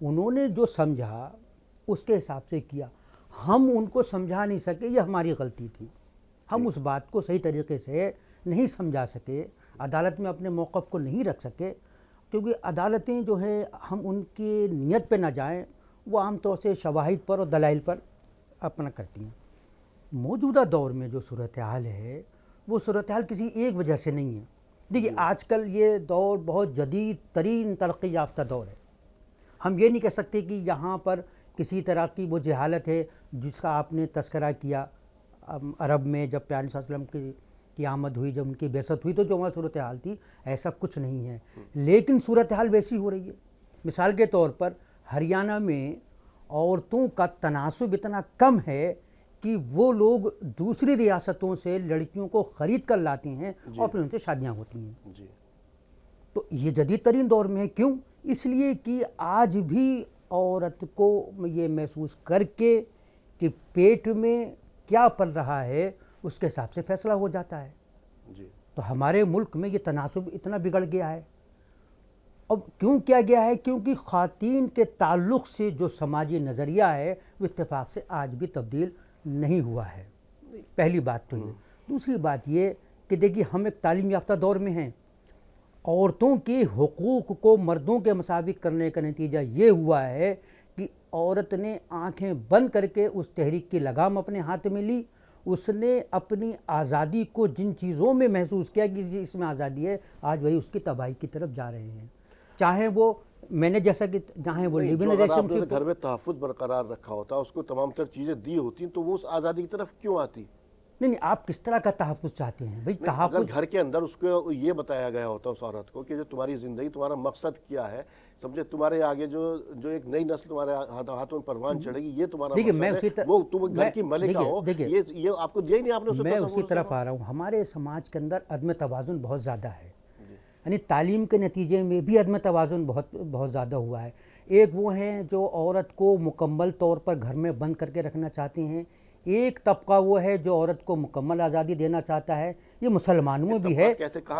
انہوں نے جو سمجھا اس کے حساب سے کیا. ہم ان کو سمجھا نہیں سکے, یہ ہماری غلطی تھی. ہم اس بات کو صحیح طریقے سے نہیں سمجھا سکے, عدالت میں اپنے موقف کو نہیں رکھ سکے, کیونکہ عدالتیں جو ہے ہم ان کی نیت پہ نہ جائیں, وہ عام طور سے شواہد پر اور دلائل پر اپنا کرتی ہیں. موجودہ دور میں جو صورتحال ہے وہ صورتحال کسی ایک وجہ سے نہیں ہے. دیکھیے آج کل یہ دور بہت جدید ترین ترقی یافتہ دور ہے. ہم یہ نہیں کہہ سکتے کہ یہاں پر کسی طرح کی وہ جہالت ہے جس کا آپ نے تذکرہ کیا. عرب میں جب پیارے صلی اللہ علیہ وسلم کی آمد ہوئی, جب ان کی بعثت ہوئی, تو جو وہاں صورتحال تھی ایسا کچھ نہیں ہے, لیکن صورتحال ویسی ہو رہی ہے. مثال کے طور پر ہریانہ میں عورتوں کا تناسب اتنا کم ہے کہ وہ لوگ دوسری ریاستوں سے لڑکیوں کو خرید کر لاتے ہیں اور پھر ان سے شادیاں ہوتی ہیں. تو یہ جدید ترین دور میں ہے. کیوں؟ اس لیے کہ آج بھی عورت کو یہ محسوس کر کے کہ پیٹ میں کیا پل رہا ہے اس کے حساب سے فیصلہ ہو جاتا ہے. تو ہمارے ملک میں یہ تناسب اتنا بگڑ گیا ہے. اب کیوں کیا گیا ہے؟ کیونکہ خواتین کے تعلق سے جو سماجی نظریہ ہے وہ اتفاق سے آج بھی تبدیل نہیں ہوا ہے. پہلی بات تو یہ. دوسری بات یہ کہ دیکھیے ہم ایک تعلیم یافتہ دور میں ہیں. عورتوں کے حقوق کو مردوں کے مساوی کرنے کا نتیجہ یہ ہوا ہے کہ عورت نے آنکھیں بند کر کے اس تحریک کی لگام اپنے ہاتھ میں لی. اس نے اپنی آزادی کو جن چیزوں میں محسوس کیا کہ اس میں آزادی ہے, آج وہی اس کی تباہی کی طرف جا رہے ہیں. چاہے وہ میں نے جیسا کہ چاہے وہ لیو ان ریلیشن شپ, گھر میں تحفظ برقرار رکھا ہوتا, اس کو تمام تر چیزیں دی ہوتی, تو وہ اس آزادی کی طرف کیوں آتی؟ نہیں, آپ کس طرح کا تحفظ چاہتے ہیں بھائی؟ تحفظ گھر کے اندر اس کو یہ بتایا گیا ہوتا اس عورت کو کہ جو تمہاری زندگی, تمہارا مقصد کیا ہے, سمجھے, تمہارے آگے جو ایک نئی نسل تمہارے ہاتھوں میں پروان چڑھے گی, یہ تمہارا مقصد ہے. وہ تم گھر کی ملکہ ہو, یہ آپ کو دیا ہی نہیں آپ نے. میں اسی طرف آ رہا ہوں. ہمارے سماج کے اندر عدم توازن بہت زیادہ ہے. یعنی تعلیم کے نتیجے میں بھی عدم توازن بہت زیادہ ہوا ہے. ایک وہ ہیں جو عورت کو مکمل طور پر گھر میں بند کر کے رکھنا چاہتے ہیں, ایک طبقہ وہ ہے جو عورت کو مکمل آزادی دینا چاہتا ہے. یہ مسلمانوں میں بھی ہے,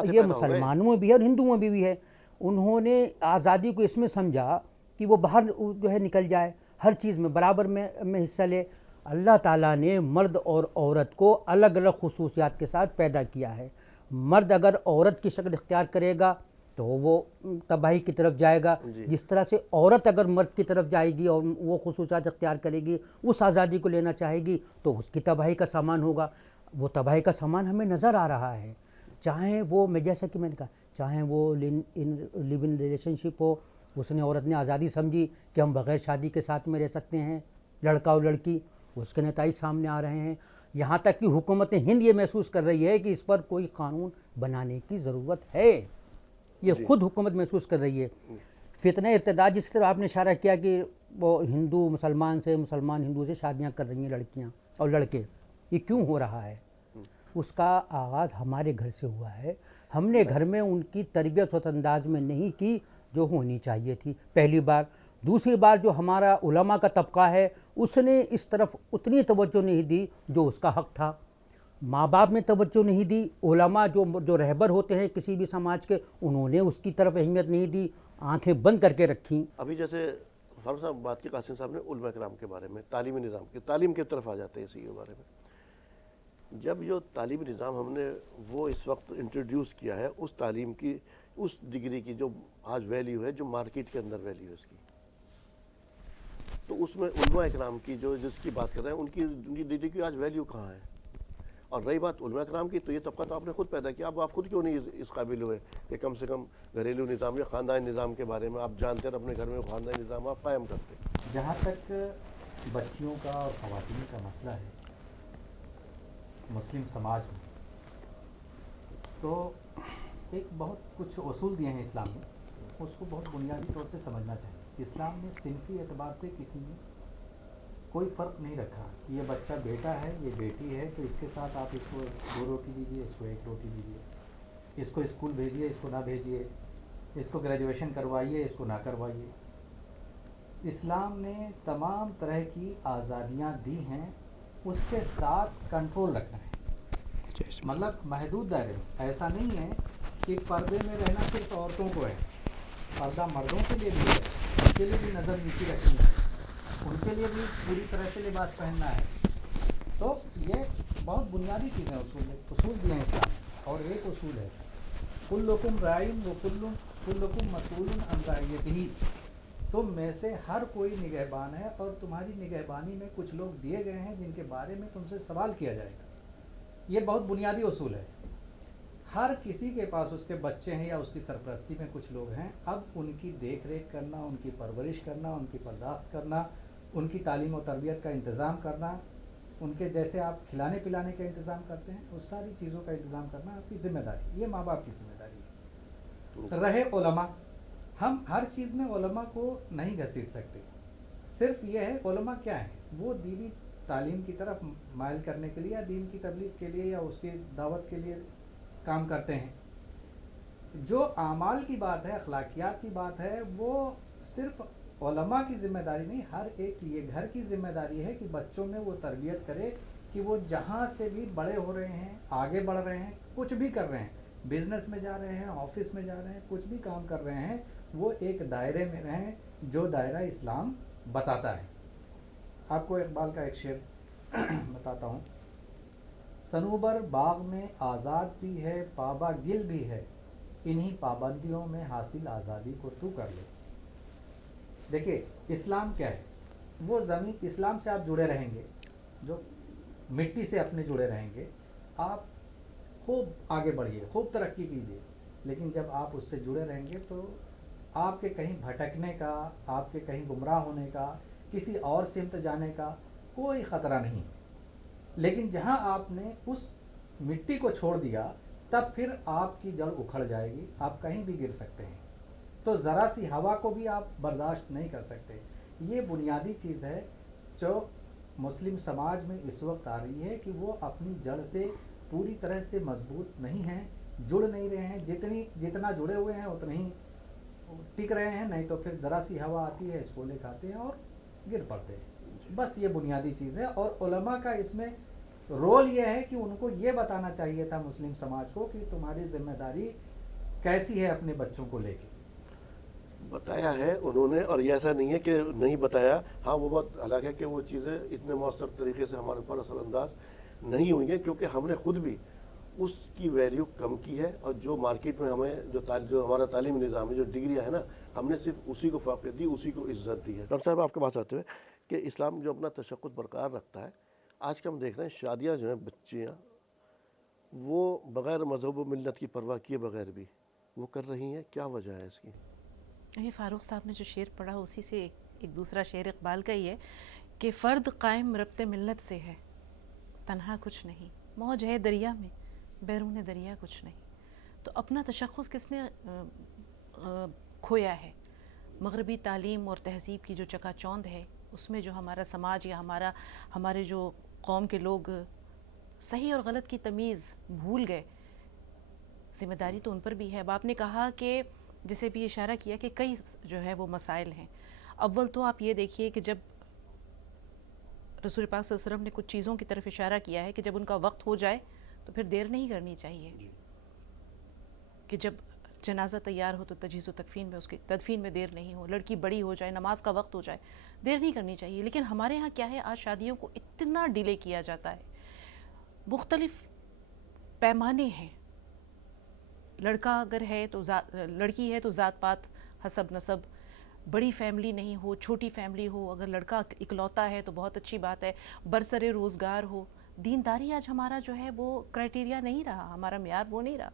یہ مسلمانوں میں بھی ہے اور ہندوؤں میں بھی ہے. انہوں نے آزادی کو اس میں سمجھا کہ وہ باہر جو ہے نکل جائے, ہر چیز میں برابر میں حصہ لے. اللہ تعالیٰ نے مرد اور عورت کو الگ الگ خصوصیات کے ساتھ پیدا کیا ہے. مرد اگر عورت کی شکل اختیار کرے گا تو وہ تباہی کی طرف جائے گا. جس طرح سے عورت اگر مرد کی طرف جائے گی اور وہ خصوصیات اختیار کرے گی, اس آزادی کو لینا چاہے گی, تو اس کی تباہی کا سامان ہوگا. وہ تباہی کا سامان ہمیں نظر آ رہا ہے. چاہے وہ جیسا کہ میں نے کہا, چاہے وہ لیو ان ریلیشن شپ ہو, اس نے عورت نے آزادی سمجھی کہ ہم بغیر شادی کے ساتھ میں رہ سکتے ہیں, لڑکا اور لڑکی, اس کے نتائج سامنے آ رہے ہیں. یہاں تک کہ حکومت ہند یہ محسوس کر رہی ہے کہ اس پر کوئی قانون بنانے کی ضرورت ہے. یہ خود حکومت محسوس کر رہی ہے. فتنہ ارتداد جس طرح آپ نے اشارہ کیا کہ وہ ہندو مسلمان سے, مسلمان ہندو سے شادیاں کر رہی ہیں لڑکیاں اور لڑکے, یہ کیوں ہو رہا ہے؟ اس کا آغاز ہمارے گھر سے ہوا ہے. ہم نے گھر میں ان کی تربیت اس انداز میں نہیں کی جو ہونی چاہیے تھی, پہلی بار. دوسری بار جو ہمارا علماء کا طبقہ ہے اس نے اس طرف اتنی توجہ نہیں دی جو اس کا حق تھا. ماں باپ نے توجہ نہیں دی, علماء جو رہبر ہوتے ہیں کسی بھی سماج کے, انہوں نے اس کی طرف اہمیت نہیں دی, آنکھیں بند کر کے رکھیں. ابھی جیسے فاروق صاحب بات کی, قاسم صاحب نے علماء کرام کے بارے میں, تعلیمی نظام کی, تعلیم کی طرف آ جاتے ہیں اسی کے بارے میں. جب جو تعلیمی نظام ہم نے وہ اس وقت انٹروڈیوس کیا ہے, اس تعلیم کی, اس ڈگری کی جو آج ویلیو ہے, جو مارکیٹ کے اندر ویلیو ہے اس کی, تو اس میں علماء اکرام کی جس کی بات کر رہے ہیں, ان کی ڈگری کی آج ویلیو کہاں ہے؟ اور رہی بات علماء اکرام کی, تو یہ طبقہ تو آپ نے خود پیدا کیا. اب آپ خود کیوں نہیں اس قابل ہوئے کہ کم سے کم گھریلو نظام یا خاندانی نظام کے بارے میں آپ جانتے ہیں, اپنے گھر میں خاندانی نظام آپ قائم کرتے ہیں؟ جہاں تک بچیوں کا اور خواتین کا مسئلہ ہے مسلم سماج میں, تو ایک بہت کچھ اصول دیے ہیں اسلام نے, اس کو بہت بنیادی طور سے سمجھنا چاہیے. اسلام نے صنفی اعتبار سے کسی میں کوئی فرق نہیں رکھا. یہ بچہ بیٹا ہے, یہ بیٹی ہے, تو اس کے ساتھ آپ اس کو 2 روٹی دیجیے, اس کو 1 روٹی دیجیے, اس کو اسکول بھیجیے, اس کو نہ بھیجیے, اس کو گریجویشن کروائیے, اس کو نہ کروائیے. اسلام نے تمام طرح کی آزادیاں دی ہیں, اس کے ساتھ کنٹرول رکھنا ہے, مطلب محدود دائرے میں. ایسا نہیں ہے کہ پردے میں رہنا صرف عورتوں کو ہے, پردہ مردوں کے لیے بھی ہے, ان کے لیے بھی نظر نیچی رکھنی ہے، ان کے لیے بھی پوری طرح سے لباس پہننا ہے. تو یہ بہت بنیادی چیزیں اصول دیے ہیں اسلام میں. اور ایک اصول ہے کلکم رائن و کلکم مسئول عن رعیتہ. تم میں سے ہر کوئی نگہبان ہے اور تمہاری نگہبانی میں کچھ لوگ دیے گئے ہیں جن کے بارے میں تم سے سوال کیا جائے گا. یہ بہت بنیادی اصول ہے. ہر کسی کے پاس اس کے بچے ہیں یا اس کی سرپرستی میں کچھ لوگ ہیں. اب ان کی دیکھ ریکھ کرنا، ان کی پرورش کرنا، ان کی پرداخت کرنا، ان کی تعلیم و تربیت کا انتظام کرنا، ان کے جیسے آپ کھلانے پلانے کا انتظام کرتے ہیں اس ساری چیزوں کا انتظام کرنا آپ کی ذمہ داری. یہ ماں باپ کی ذمہ داری ہے. رہے علماء، ہم ہر چیز میں علماء کو نہیں گھسیٹ سکتے. صرف یہ ہے علماء کیا ہیں، وہ دینی تعلیم کی طرف مائل کرنے کے لیے یا دین کی تبلیغ کے لیے یا اس کی دعوت کے لیے کام کرتے ہیں. جو اعمال کی بات ہے، اخلاقیات کی بات ہے، وہ صرف علماء کی ذمہ داری نہیں، ہر ایک یہ گھر کی ذمہ داری ہے کہ بچوں میں وہ تربیت کرے کہ وہ جہاں سے بھی بڑے ہو رہے ہیں، آگے بڑھ رہے ہیں، کچھ بھی کر رہے ہیں، بزنس میں جا رہے ہیں، آفس میں جا رہے ہیں، کچھ بھی کام کر رہے ہیں، وہ ایک دائرے میں رہیں جو دائرہ اسلام بتاتا ہے. آپ کو اقبال کا ایک شعر بتاتا ہوں. صنوبر باغ میں آزاد بھی ہے، پابا گل بھی ہے، انہی پابندیوں میں حاصل آزادی کو تو کر لے. دیکھیے اسلام کیا ہے، وہ زمین اسلام سے آپ جڑے رہیں گے، جو مٹی سے اپنے جڑے رہیں گے، آپ خوب آگے بڑھیے، خوب ترقی کیجیے. لیکن جب آپ اس سے جڑے رہیں گے تو آپ کے کہیں بھٹکنے کا، آپ کے کہیں گمراہ ہونے کا، کسی اور سمت جانے کا کوئی خطرہ نہیں. لیکن جہاں آپ نے اس مٹی کو چھوڑ دیا تب پھر آپ کی جڑ اکھڑ جائے گی، آپ کہیں بھی گر سکتے ہیں. تو ذرا سی ہوا کو بھی آپ برداشت نہیں کر سکتے. یہ بنیادی چیز ہے جو مسلم سماج میں اس وقت آ رہی ہے کہ وہ اپنی جڑ سے پوری طرح سے مضبوط نہیں ہیں، جڑ نہیں رہے ہیں. جتنا جڑے ہوئے ہیں اتنا ہی ٹک رہے ہیں، نہیں تو پھر ذرا سی ہوا آتی ہے چھولے کھاتے ہیں اور گر پڑتے ہیں. بس یہ بنیادی چیز ہے. اور علماء کا اس میں رول یہ ہے کہ ان کو یہ بتانا چاہیے تھا مسلم سماج کو کہ تمہاری ذمہ داری کیسی ہے اپنے بچوں کو لے کے. بتایا ہے انہوں نے، اور یہ ایسا نہیں ہے کہ نہیں بتایا. ہاں وہ بات الگ ہے کہ وہ چیزیں اتنے مؤثر طریقے سے ہمارے اوپر اثر انداز نہیں ہوئی ہیں کیونکہ ہم نے خود بھی اس کی ویلیو کم کی ہے. اور جو مارکیٹ میں ہمیں جو ہمارا تعلیمی نظام ہے، جو ڈگریاں ہیں نا، ہم نے صرف اسی کو فوقیت دی، اسی کو عزت دی ہے. ڈاکٹر صاحب آپ کے پاس آتے ہوئے کہ اسلام جو اپنا تشخص برقرار رکھتا ہے، آج کے ہم دیکھ رہے ہیں شادیاں جو ہیں بچیاں وہ بغیر مذہب و ملت کی پرواہ کیے بغیر بھی وہ کر رہی ہیں. کیا وجہ ہے اس کی؟ یہ فاروق صاحب نے جو شعر پڑھا اسی سے ایک دوسرا شعر اقبال کا ہی ہے کہ فرد قائم ربط ملت سے ہے، تنہا کچھ نہیں، موج ہے دریا میں، بیرون دریا کچھ نہیں. تو اپنا تشخص کس نے کھویا ہے؟ مغربی تعلیم اور تہذیب کی جو چکا چوند ہے اس میں جو ہمارا سماج یا ہمارے جو قوم کے لوگ صحیح اور غلط کی تمیز بھول گئے. ذمہ داری تو ان پر بھی ہے. اب آپ نے کہا کہ جسے بھی اشارہ کیا کہ کئی جو ہے وہ مسائل ہیں. اول تو آپ یہ دیکھیے کہ جب رسول پاک صلی اللہ علیہ وسلم نے کچھ چیزوں کی طرف اشارہ کیا ہے کہ جب ان کا وقت ہو جائے تو پھر دیر نہیں کرنی چاہیے. کہ جب جنازہ تیار ہو تو تجہیز و تکفین میں اس کی تدفین میں دیر نہیں ہو، لڑکی بڑی ہو جائے، نماز کا وقت ہو جائے، دیر نہیں کرنی چاہیے. لیکن ہمارے ہاں کیا ہے، آج شادیوں کو اتنا ڈیلے کیا جاتا ہے. مختلف پیمانے ہیں. لڑکا اگر ہے تو لڑکی ہے تو ذات پات حسب نسب، بڑی فیملی نہیں ہو، چھوٹی فیملی ہو. اگر لڑکا اکلوتا ہے تو بہت اچھی بات ہے، برسر روزگار ہو. دینداری آج ہمارا جو ہے وہ کرائٹیریا نہیں رہا، ہمارا معیار وہ نہیں رہا.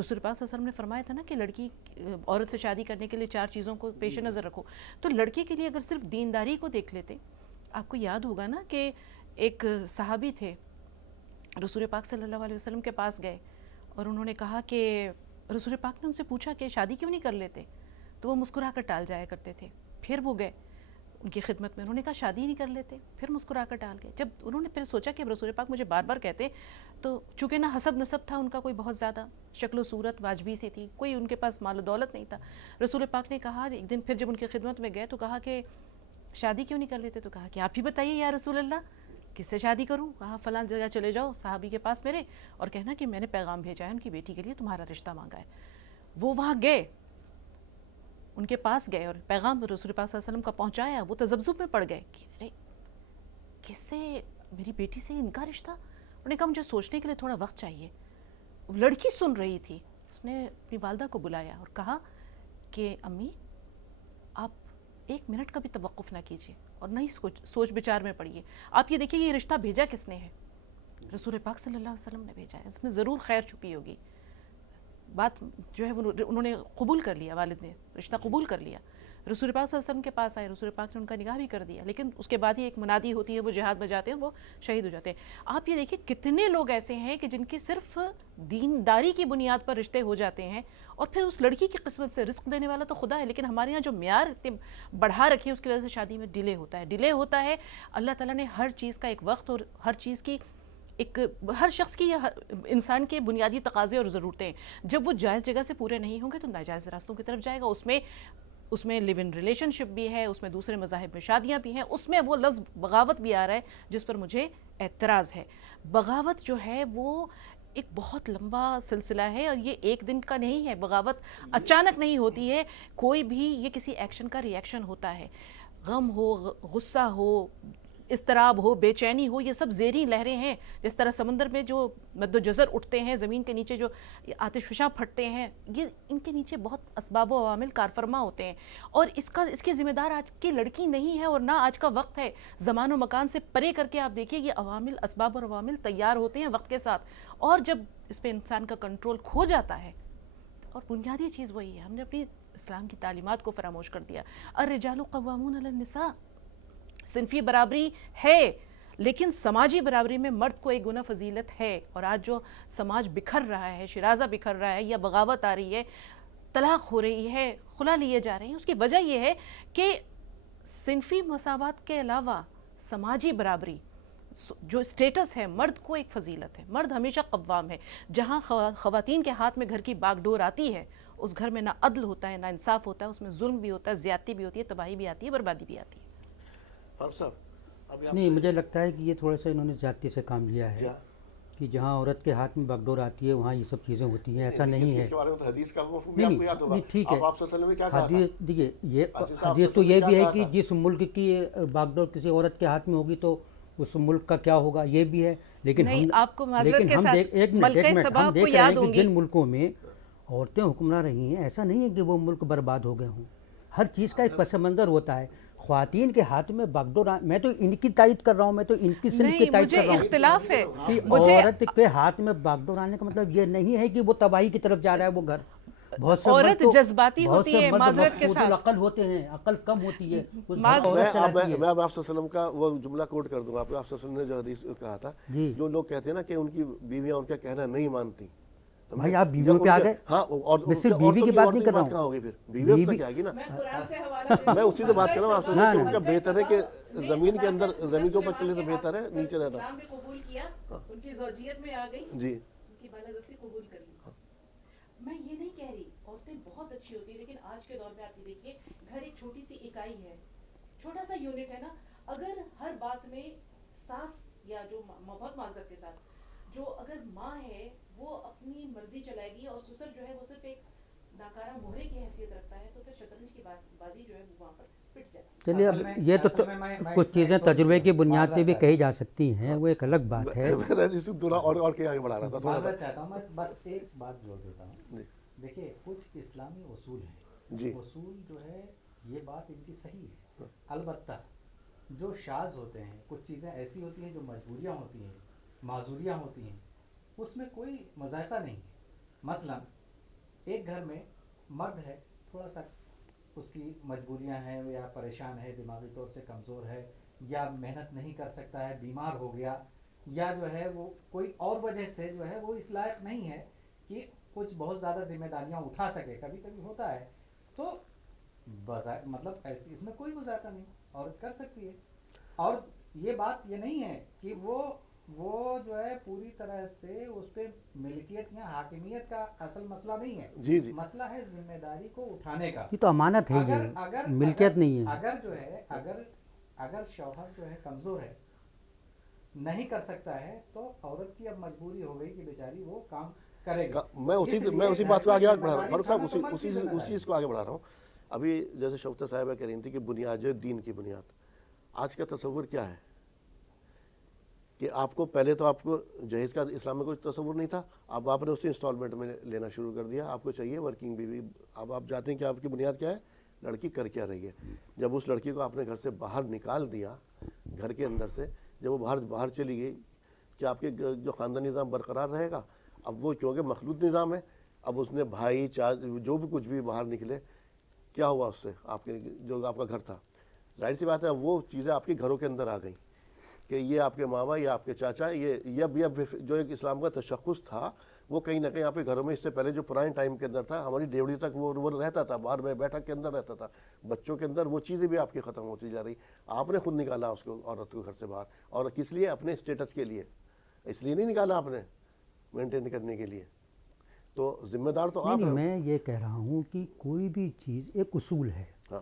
رسول پاک صلی اللہ علیہ وسلم نے فرمایا تھا نا کہ لڑکی عورت سے شادی کرنے کے لیے 4 چیزوں کو پیش نظر رکھو. تو لڑکے کے لیے اگر صرف دینداری کو دیکھ لیتے، آپ کو یاد ہوگا نا کہ ایک صحابی تھے رسول پاک صلی اللہ علیہ وسلم کے پاس گئے اور انہوں نے کہا کہ رسول پاک نے ان سے پوچھا کہ شادی کیوں نہیں کر لیتے؟ تو وہ مسکرا کر ٹال جایا کرتے تھے. پھر وہ گئے ان کی خدمت میں، انہوں نے کہا شادی نہیں کر لیتے، پھر مسکرا کر ٹال گئے. جب انہوں نے پھر سوچا کہ رسول پاک مجھے بار بار کہتے، تو چونکہ نہ حسب نسب تھا ان کا کوئی بہت زیادہ، شکل و صورت واجبی سی تھی، کوئی ان کے پاس مال و دولت نہیں تھا. رسول پاک نے کہا ایک دن پھر جب ان کی خدمت میں گئے تو کہا کہ شادی کیوں نہیں کر لیتے؟ تو کہا کہ آپ ہی بتائیے یا رسول اللہ، کس سے شادی کروں؟ کہا فلاں جگہ چلے جاؤ صحابی کے پاس میرے اور کہنا کہ میں نے پیغام بھیجا ہے ان کی بیٹی کے لیے، تمہارا رشتہ مانگا ہے. وہ وہاں گئے ان کے پاس گئے اور پیغام رسول پاک صلی اللہ علیہ وسلم کا پہنچایا، وہ تذبذب میں پڑ گئے کہ ارے کس سے، میری بیٹی سے ان کا رشتہ؟ انہوں نے کہا مجھے سوچنے کے لیے تھوڑا وقت چاہیے. لڑکی سن رہی تھی، اس نے اپنی والدہ کو بلایا اور کہا کہ امی آپ 1 منٹ کا بھی توقف نہ کیجیے اور نہ ہی سوچ بچار میں پڑیے. آپ یہ دیکھیے یہ رشتہ بھیجا کس نے ہے؟ رسول پاک صلی اللہ علیہ وسلم نے بھیجا ہے. اس میں ضرور خیر چھپی ہوگی. بات جو ہے وہ انہوں نے قبول کر لیا، والد نے رشتہ قبول کر لیا. رسول پاک صلی اللہ علیہ وسلم کے پاس آئے، رسول پاک نے ان کا نکاح بھی کر دیا، لیکن اس کے بعد ہی ایک منادی ہوتی ہے، وہ جہاد میں جاتے ہیں، وہ شہید ہو جاتے ہیں. آپ یہ دیکھیں کتنے لوگ ایسے ہیں کہ جن کی صرف دینداری کی بنیاد پر رشتے ہو جاتے ہیں، اور پھر اس لڑکی کی قسمت سے رزق دینے والا تو خدا ہے، لیکن ہمارے یہاں جو معیار اتنے بڑھا رکھے اس کی وجہ سے شادی میں ڈیلے ہوتا ہے. اللہ تعالیٰ نے ہر چیز کا ایک وقت اور ہر چیز کی ہر شخص کی یا انسان کے بنیادی تقاضے اور ضرورتیں ہیں. جب وہ جائز جگہ سے پورے نہیں ہوں گے تو ناجائز راستوں کی طرف جائے گا. اس میں لیو ان ریلیشن شپ بھی ہے، اس میں دوسرے مذاہب میں شادیاں بھی ہیں، اس میں وہ لفظ بغاوت بھی آ رہا ہے جس پر مجھے اعتراض ہے. بغاوت جو ہے وہ ایک بہت لمبا سلسلہ ہے اور یہ ایک دن کا نہیں ہے. بغاوت اچانک نہیں ہوتی ہے، کوئی بھی یہ کسی ایکشن کا ری ایکشن ہوتا ہے. غم ہو، غصہ ہو، اضطراب ہو، بے چینی ہو، یہ سب زیریں لہریں ہیں. جس طرح سمندر میں جو مد و جزر اٹھتے ہیں، زمین کے نیچے جو آتش فشاں پھٹتے ہیں، یہ ان کے نیچے بہت اسباب و عوامل کارفرما ہوتے ہیں. اور اس کی ذمہ دار آج کی لڑکی نہیں ہے اور نہ آج کا وقت ہے. زمان و مکان سے پرے کر کے آپ دیکھیے یہ عوامل، اسباب اور عوامل تیار ہوتے ہیں وقت کے ساتھ، اور جب اس پہ انسان کا کنٹرول کھو جاتا ہے. اور بنیادی چیز وہی ہے، ہم نے اپنی اسلام کی تعلیمات کو فراموش کر دیا. الرجال قوامون علی النساء، صنفی برابری ہے لیکن سماجی برابری میں مرد کو ایک گنا فضیلت ہے. اور آج جو سماج بکھر رہا ہے، شرازہ بکھر رہا ہے، یا بغاوت آ رہی ہے، طلاق ہو رہی ہے، خلا لیے جا رہے ہیں، اس کی وجہ یہ ہے کہ صنفی مساوات کے علاوہ سماجی برابری جو اسٹیٹس ہے، مرد کو ایک فضیلت ہے. مرد ہمیشہ قوام ہے. جہاں خواتین کے ہاتھ میں گھر کی باغ ڈور آتی ہے، اس گھر میں نہ عدل ہوتا ہے، نہ انصاف ہوتا ہے، اس میں ظلم بھی ہوتا ہے، زیادتی بھی ہوتی ہے، تباہی بھی آتی ہے، بربادی بھی آتی ہے. فاروق صاحب ابھی نہیں، مجھے لگتا ہے کہ یہ تھوڑا سا انہوں نے زیادتی سے کام لیا ہے کہ جہاں عورت کے ہاتھ میں بگڈور آتی ہے وہاں یہ سب چیزیں ہوتی ہیں. ایسا نہیں ہے. اس کے بارے میں تو حدیث کا نہیں، ٹھیک ہے. آپ صلی اللہ علیہ وسلم نے کیا کہا حدیث دیکھیے، یہ حدیث تو یہ بھی ہے کہ جس ملک کی باگڈور کسی عورت کے ہاتھ میں ہوگی تو اس ملک کا کیا ہوگا، یہ بھی ہے. لیکن نہیں، آپ کو معذرت کے ہم ساتھ ایک منٹ ہم دیکھ رہے ہیں کہ جن ملکوں میں عورتیں حکمراں رہی ہیں، ایسا نہیں ہے کہ وہ ملک برباد ہو گئے ہوں. ہر چیز کا ایک پس منظر ہوتا ہے. خواتین کے ہاتھ میں باگڈور، میں تو ان کی تائید کر رہا ہوں، میں تو ان کی صنف کی تائید کر رہا ہوں. مجھے اختلاف ہے. عورت کے ہاتھ میں باگڈور آنے کا مطلب یہ نہیں ہے کہ وہ تباہی کی طرف جا رہا ہے وہ گھر. بہت سے عورت جذباتی ہوتی ہے، معذرت کے ساتھ عقل ہوتے ہیں، عقل کم ہوتی ہے. میں آپ صلی اللہ علیہ وسلم کا وہ جملہ کوٹ کر دوں گا. آپ صلی اللہ علیہ وسلم نے جو حدیث کہا تھا، جو لوگ کہتے ہیں نا کہ ان کی بیویاں ان کا کہنا نہیں مانتی. بھائی آپ بیویوں پہ آ گئے. ہاں، اور میں صرف بیوی کی بات نہیں کر رہا ہوں. کہاں ہوگی پھر بیوی پہ کیا آئے گی نا. میں اسی سے بات کر رہا ہوں. آپ سے ان کا بہتر ہے کہ زمین کے اندر، زمین کے اوپر چلے تو بہتر ہے نیچے رہنا. اسلام نے قبول کیا، ان کی زوجیت میں آ گئی، جی، ان کی بالادستی قبول کر لی. میں یہ نہیں کہہ رہی عورتیں بہت اچھی ہوتی ہیں، لیکن آج کے دور میں آپ یہ دیکھیے گھر ایک چھوٹی سی اکائی ہے، چھوٹا سا یونٹ ہے نا. اگر ہر بات میں ساس یا جو بہت معذرت کے ساتھ جو اگر ماں ہے وہ اپنی مرضی چلائے گی اور سسر جو ہے وہ صرف ایک ناکارہ مہرے کی حیثیت رکھتا ہے، تو پھر شطرنج کی بازی جو ہے وہ وہاں پر پٹ جاتی ہے. چلیے، اب یہ تو کچھ چیزیں تجربے کی بنیاد پہ بھی کہی جا سکتی ہیں، وہ ایک الگ بات ہے. اور کیا آگے بڑھا رہا تھا. معذرت چاہتا ہوں، میں بس ایک بات جوڑ دیتا ہوں. دیکھیے کچھ اسلامی اصول ہیں، جی، اصول جو ہے یہ بات ان کی صحیح ہے. البتہ جو شاذ ہوتے ہیں، کچھ چیزیں ایسی ہوتی ہیں جو مجبوریاں ہوتی ہیں، معذوریاں ہوتی ہیں، اس میں کوئی مذائقہ نہیں ہے. مثلا ایک گھر میں مرد ہے، تھوڑا سا اس کی مجبوریاں ہیں، یا پریشان ہے، دماغی طور سے کمزور ہے، یا محنت نہیں کر سکتا ہے، بیمار ہو گیا، یا جو ہے وہ کوئی اور وجہ سے جو ہے وہ اس لائق نہیں ہے کہ کچھ بہت زیادہ ذمہ داریاں اٹھا سکے. کبھی کبھی ہوتا ہے تو مطلب اس میں کوئی مذائقہ نہیں، عورت کر سکتی ہے. اور یہ بات یہ نہیں ہے کہ وہ جو ہے پوری طرح سے اس پہ ملکیت یا حاکمیت کا اصل مسئلہ نہیں ہے. جی جی، مسئلہ ہے ذمہ داری کو اٹھانے کا. یہ تو امانت ہے، یہ ملکیت نہیں ہے. اگر جو ہے اگر شوہر جو ہے کمزور ہے، نہیں کر سکتا ہے، تو عورت کی اب مجبوری ہو گئی کہ بیچاری وہ کام کرے گا. میں اسی بات کو آگے بڑھا رہا ہوں. فاروق صاحب اسی چیز کو آگے بڑھا رہا ہوں. ابھی جیسے شوکت صاحبہ کہہ رہی تھی کہ بنیاد دین کی بنیاد، آج کا تصور کیا ہے کہ آپ کو پہلے تو آپ کو جہیز کا اسلام میں کوئی تصور نہیں تھا، اب آپ نے اسے انسٹالمنٹ میں لینا شروع کر دیا، آپ کو چاہیے ورکنگ بیوی. اب آپ جاتے ہیں کہ آپ کی بنیاد کیا ہے، لڑکی کر کیا رہی ہے. جب اس لڑکی کو آپ نے گھر سے باہر نکال دیا، گھر کے اندر سے جب وہ باہر چلی گئی، کہ آپ کے جو خاندانی نظام برقرار رہے گا؟ اب وہ کیونکہ مخلوط نظام ہے، اب اس نے بھائی جو بھی کچھ بھی باہر نکلے، کیا ہوا اس سے؟ آپ کے جو آپ کا گھر تھا، ظاہر سی بات ہے وہ چیزیں آپ کے گھروں کے اندر آ گئیں کہ یہ آپ کے ماما یا آپ کے چاچا، یہ جو ایک اسلام کا تشخص تھا وہ کہیں نہ کہیں آپ کے گھروں میں اس سے پہلے جو پرانے ٹائم کے اندر تھا، ہماری ڈیوڑی تک وہ رہتا تھا، باہر میں بیٹھک کے اندر رہتا تھا، بچوں کے اندر وہ چیزیں بھی آپ کی ختم ہوتی جا رہی. آپ نے خود نکالا اس کو، عورت کو گھر سے باہر، اور کس لیے؟ اپنے اسٹیٹس کے لیے. اس لیے نہیں نکالا آپ نے مینٹین کرنے کے لیے. تو ذمہ دار تو آپ نہیں، ہیں. میں یہ کہہ رہا ہوں کہ کوئی بھی چیز ایک اصول ہے. ہاں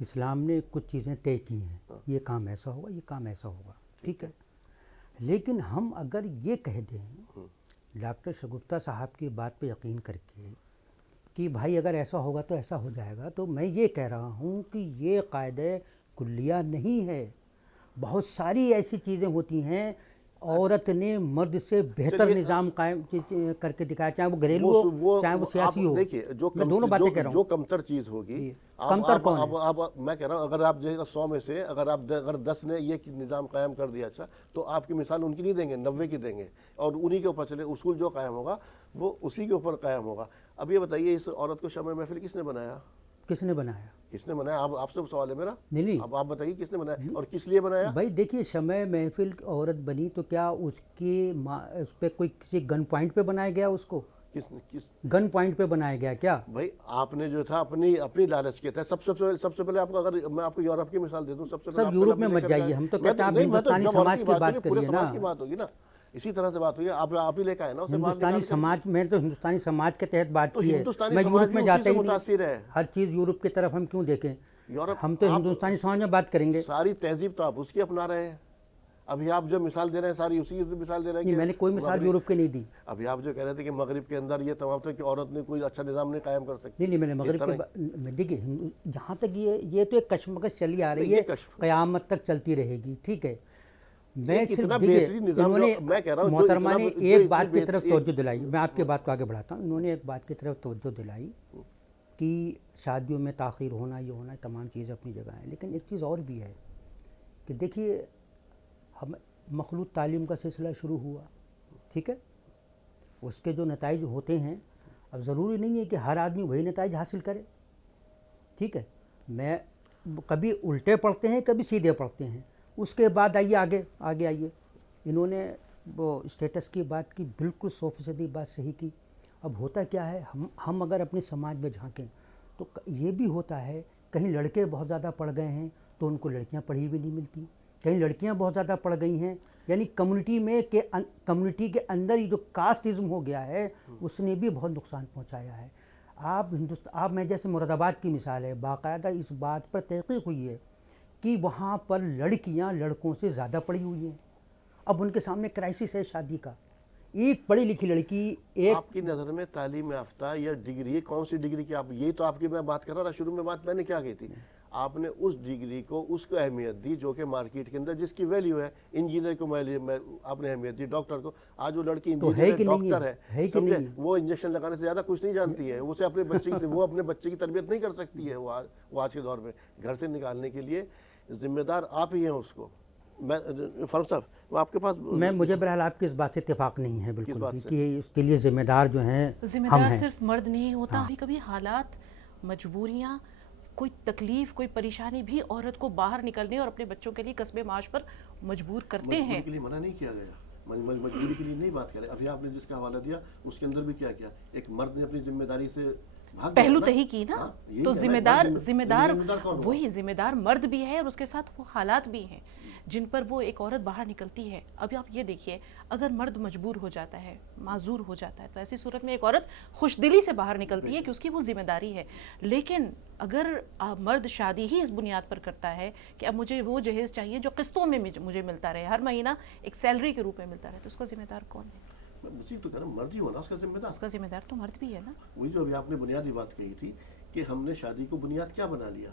اسلام نے کچھ چیزیں طے کی ہیں، یہ کام ایسا ہوگا، یہ کام ایسا ہوگا، ٹھیک ہے. لیکن ہم اگر یہ کہہ دیں ڈاکٹر شگفتہ صاحب کی بات پہ یقین کر کے کہ بھائی اگر ایسا ہوگا تو ایسا ہو جائے گا، تو میں یہ کہہ رہا ہوں کہ یہ قاعدہ کلیہ نہیں ہے. بہت ساری ایسی چیزیں ہوتی ہیں، عورت نے مرد سے بہتر نظام قائم کر کے دکھایا، چاہے وہ گھریلو ہو چاہے وہ سیاسی ہو. دیکھیے میں دونوں باتیں کہہ رہا ہوں. جو کمتر چیز ہوگی، کمتر کون ہے؟ اب میں کہہ رہا ہوں، اگر آپ 100 میں سے اگر 10 نے یہ نظام قائم کر دیا، اچھا تو آپ کی مثال ان کی نہیں دیں گے، 90 کی دیں گے، اور انہی کے اوپر چلے. اصول جو قائم ہوگا وہ اسی کے اوپر قائم ہوگا. اب یہ بتائیے اس عورت کو شمع محفل کس نے بنایا؟ کس نے بنایا؟ کس نے بنایا؟ آپ سے سوال ہے میرا. نہیں، اب آپ بتائیے کس نے بنایا اور کس لیے بنایا؟ بھائی دیکھیے، شمع محفل عورت بنی تو کیا اس پہ کوئی کسی گن پوائنٹ پہ بنایا گیا؟ اس کو کس گن پوائنٹ پہ بنایا گیا کیا؟ بھائی آپ نے جو تھا اپنی لالچ کے تھا. سب سے پہلے آپ کو اگر میں آپ کو یورپ کی مثال دے دوں، سب سے پہلے سب یورپ میں مت جائیے، ہم تو کہتے ہیں آپ ہندوستانی سماج کی بات کریے نا. کی بات ہوگی نا، اسی طرح سے بات ہوئی. آپ ہی لے کے آئے نا اسے. ہندوستانی سماج میں تو ہندوستانی سماج کے تحت بات کی ہے. ہندوستانی میں سماج یورپ بھی میں اسی جاتا سے ہی متاثر ہے. نہیں. ہر چیز یورپ کی طرف ہم کیوں دیکھیں؟ یورپ ہم تو ہندوستانی سماج میں بات کریں گے. ساری تہذیب تو آپ اس کی اپنا رہے ہیں. ابھی آپ جو مثال دے رہے ہیں ساری اسی کی مثال دے رہے ہیں. نہیں، میں نے کوئی مثال یورپ کے نہیں دی. ابھی آپ جو کہہ رہے تھے کہ مغرب کے اندر یہ تمام تھا کہ عورت نے کوئی اچھا نظام نہیں قائم کر سکتی. نہیں، میں نے مغرب کے دیکھیے، جہاں تک یہ تو ایک کشمکش چلی آ رہی ہے، قیامت تک چلتی رہے گی، ٹھیک ہے. میں صرف انہوں نے محترمہ نے ایک بات کی طرف توجہ دلائی. میں آپ کی بات کو آگے بڑھاتا ہوں. انہوں نے ایک بات کی طرف توجہ دلائی کہ شادیوں میں تاخیر ہونا، یہ ہونا، تمام چیزیں اپنی جگہ ہیں. لیکن ایک چیز اور بھی ہے کہ دیکھیے، ہم مخلوط تعلیم کا سلسلہ شروع ہوا، ٹھیک ہے. اس کے جو نتائج ہوتے ہیں، اب ضروری نہیں ہے کہ ہر آدمی وہی نتائج حاصل کرے، ٹھیک ہے. میں کبھی الٹے پڑھتے ہیں، کبھی سیدھے پڑھتے ہیں. اس کے بعد آگے آئیے. انہوں نے وہ اسٹیٹس کی بات کی، بالکل 100% بات صحیح کی. اب ہوتا کیا ہے، ہم اگر اپنے سماج میں جھانکیں تو یہ بھی ہوتا ہے، کہیں لڑکے بہت زیادہ پڑھ گئے ہیں تو ان کو لڑکیاں پڑھی بھی نہیں ملتی. کہیں لڑکیاں بہت زیادہ پڑھ گئی ہیں، یعنی کمیونٹی کے اندر یہ جو کاسٹزم ہو گیا ہے، اس نے بھی بہت نقصان پہنچایا ہے. آپ میں جیسے مراد آباد کی مثال ہے، باقاعدہ اس بات پر تحقیق ہوئی ہے کہ وہاں پر لڑکیاں لڑکوں سے زیادہ پڑھی ہوئی ہیں. اب ان کے سامنے کرائسس ہے شادی کا. ایک پڑھی لکھی لڑکی، آپ کی نظر میں تعلیم یافتہ یا ڈگری، کون سی ڈگری کی؟ آپ یہی تو آپ کی میں بات کر رہا تھا شروع میں. بات میں نے کیا کی تھی؟ آپ نے اس ڈگری کو، اس کو اہمیت دی جو کہ مارکیٹ کے اندر جس کی ویلیو ہے. انجینئر کو آپ نے اہمیت دی، ڈاکٹر کو. آج وہ لڑکی انجینئر ڈاکٹر ہے، وہ انجیکشن لگانے سے زیادہ کچھ نہیں جانتی ہے. وہ اپنے بچے کی تربیت نہیں کر سکتی ہے. وہ آج کے دور میں گھر سے نکالنے کے لیے ذمہ دار آپ ہی ہیں اس کو. فاروق صاحب آپ کے پاس، مجھے بہرحال آپ کی اس بات سے اتفاق نہیں ہے بالکل بھی کہ اس کے لیے ذمہ دار جو ہیں ذمہ دار صرف مرد نہیں ہوتا. کبھی کبھی حالات، مجبوریاں، کوئی تکلیف، کوئی پریشانی بھی عورت کو باہر نکلنے اور اپنے بچوں کے لیے کسب معاش پر مجبور کرتے ہیں. مجبوری کے لیے منع نہیں کیا گیا، مجبوری کے لیے نہیں بات کرے. ابھی آپ نے جس کا حوالہ دیا اس کے اندر بھی کیا کیا، ایک مرد نے اپنی ذمہ داری سے پہلو تہی کی نا. تو ذمہ دار وہی ذمہ دار مرد بھی ہے، اور اس کے ساتھ وہ حالات بھی ہیں جن پر وہ ایک عورت باہر نکلتی ہے. ابھی آپ یہ دیکھیے، اگر مرد مجبور ہو جاتا ہے، معذور ہو جاتا ہے، تو ایسی صورت میں ایک عورت خوش دلی سے باہر نکلتی ہے کہ اس کی وہ ذمہ داری ہے. لیکن اگر مرد شادی ہی اس بنیاد پر کرتا ہے کہ اب مجھے وہ جہیز چاہیے جو قسطوں میں مجھے ملتا رہے، ہر مہینہ ایک سیلری کے روپ میں ملتا رہے، تو اس کا ذمہ دار کون ہے؟ تو کہہ رہا ہوں مرد ہی ہونا اس کا ذمہ دار. اس کا ذمہ دار تو مرد بھی ہے نا. وہی جو ابھی آپ نے بنیادی بات کہی تھی کہ ہم نے شادی کو بنیاد کیا بنا لیا.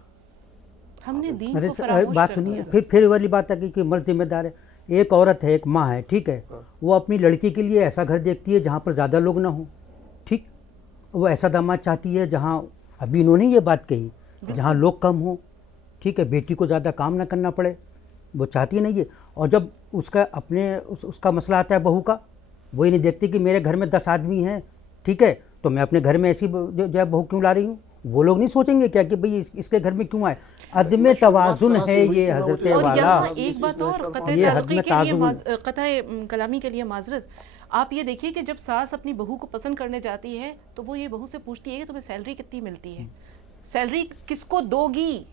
ہم نے دین ارے کو سر فراموش بات کر سنیے، دیا. پھر والی بات ہے کہ مرد ذمہ دار ہے. ایک عورت ہے، ایک ماں ہے، ٹھیک ہے، وہ اپنی لڑکی کے لیے ایسا گھر دیکھتی ہے جہاں پر زیادہ لوگ نہ ہوں، ٹھیک، وہ ایسا داماد چاہتی ہے جہاں، ابھی انہوں نے یہ بات کہی، جہاں لوگ کم ہوں، ٹھیک ہے، بیٹی کو زیادہ کام نہ کرنا پڑے، وہ چاہتی نہیں ہے. اور جب اس کا اس کا مسئلہ آتا ہے بہو کا، وہ یہ نہیں دیکھتی کہ میرے گھر میں 10 آدمی ہیں، ٹھیک ہے، تو میں اپنے گھر میں ایسی جو ہے بہو کیوں لا رہی ہوں. وہ لوگ نہیں سوچیں گے کیا کہ بھئی اس کے گھر میں کیوں آئے. عدم توازن ہے یہ حضرت اور والا. یہاں ایک بات اور قطع یہ تعلقی عدم کے لیے توازن، قطع کلامی کے لیے معذرت، آپ یہ دیکھیے کہ جب ساس اپنی بہو کو پسند کرنے جاتی ہے تو وہ یہ بہو سے پوچھتی ہے کہ تمہیں سیلری کتنی ملتی ہے، سیلری کس کو دو گی،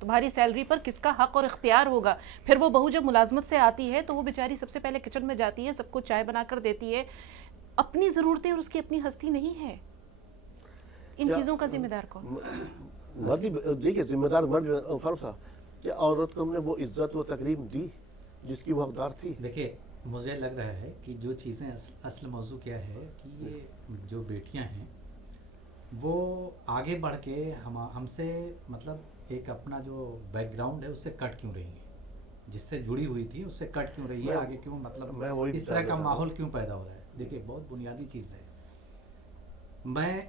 تمہاری سیلری پر کس کا حق اور اختیار ہوگا. پھر وہ بہو جب ملازمت سے آتی ہے تو وہ بیچاری سب سے پہلے کچن میں جاتی ہے، سب کو چائے بنا کر دیتی ہے. اپنی ضرورتیں اور اس کی اپنی ہستی نہیں ہے. ان چیزوں کا ذمہ دار کون؟ مرد دیکھیے ذمہ دار مرد فاروق صاحب کہ عورت کو ہم نے وہ عزت و تکریم دی جس کی وہ حقدار تھی. دیکھیے مجھے لگ رہا ہے کہ جو چیزیں اصل موضوع کیا ہے کہ یہ جو بیٹیاں ہیں وہ آگے بڑھ کے ہم سے مطلب ایک اپنا جو بیک گراؤنڈ ہے اس سے کٹ کیوں رہی ہیں، جس سے جڑی ہوئی تھی اس سے کٹ کیوں رہی ہے، آگے کیوں مطلب اس طرح کا ماحول کیوں پیدا ہو رہا ہے. دیکھیے بہت بنیادی چیز ہے. میں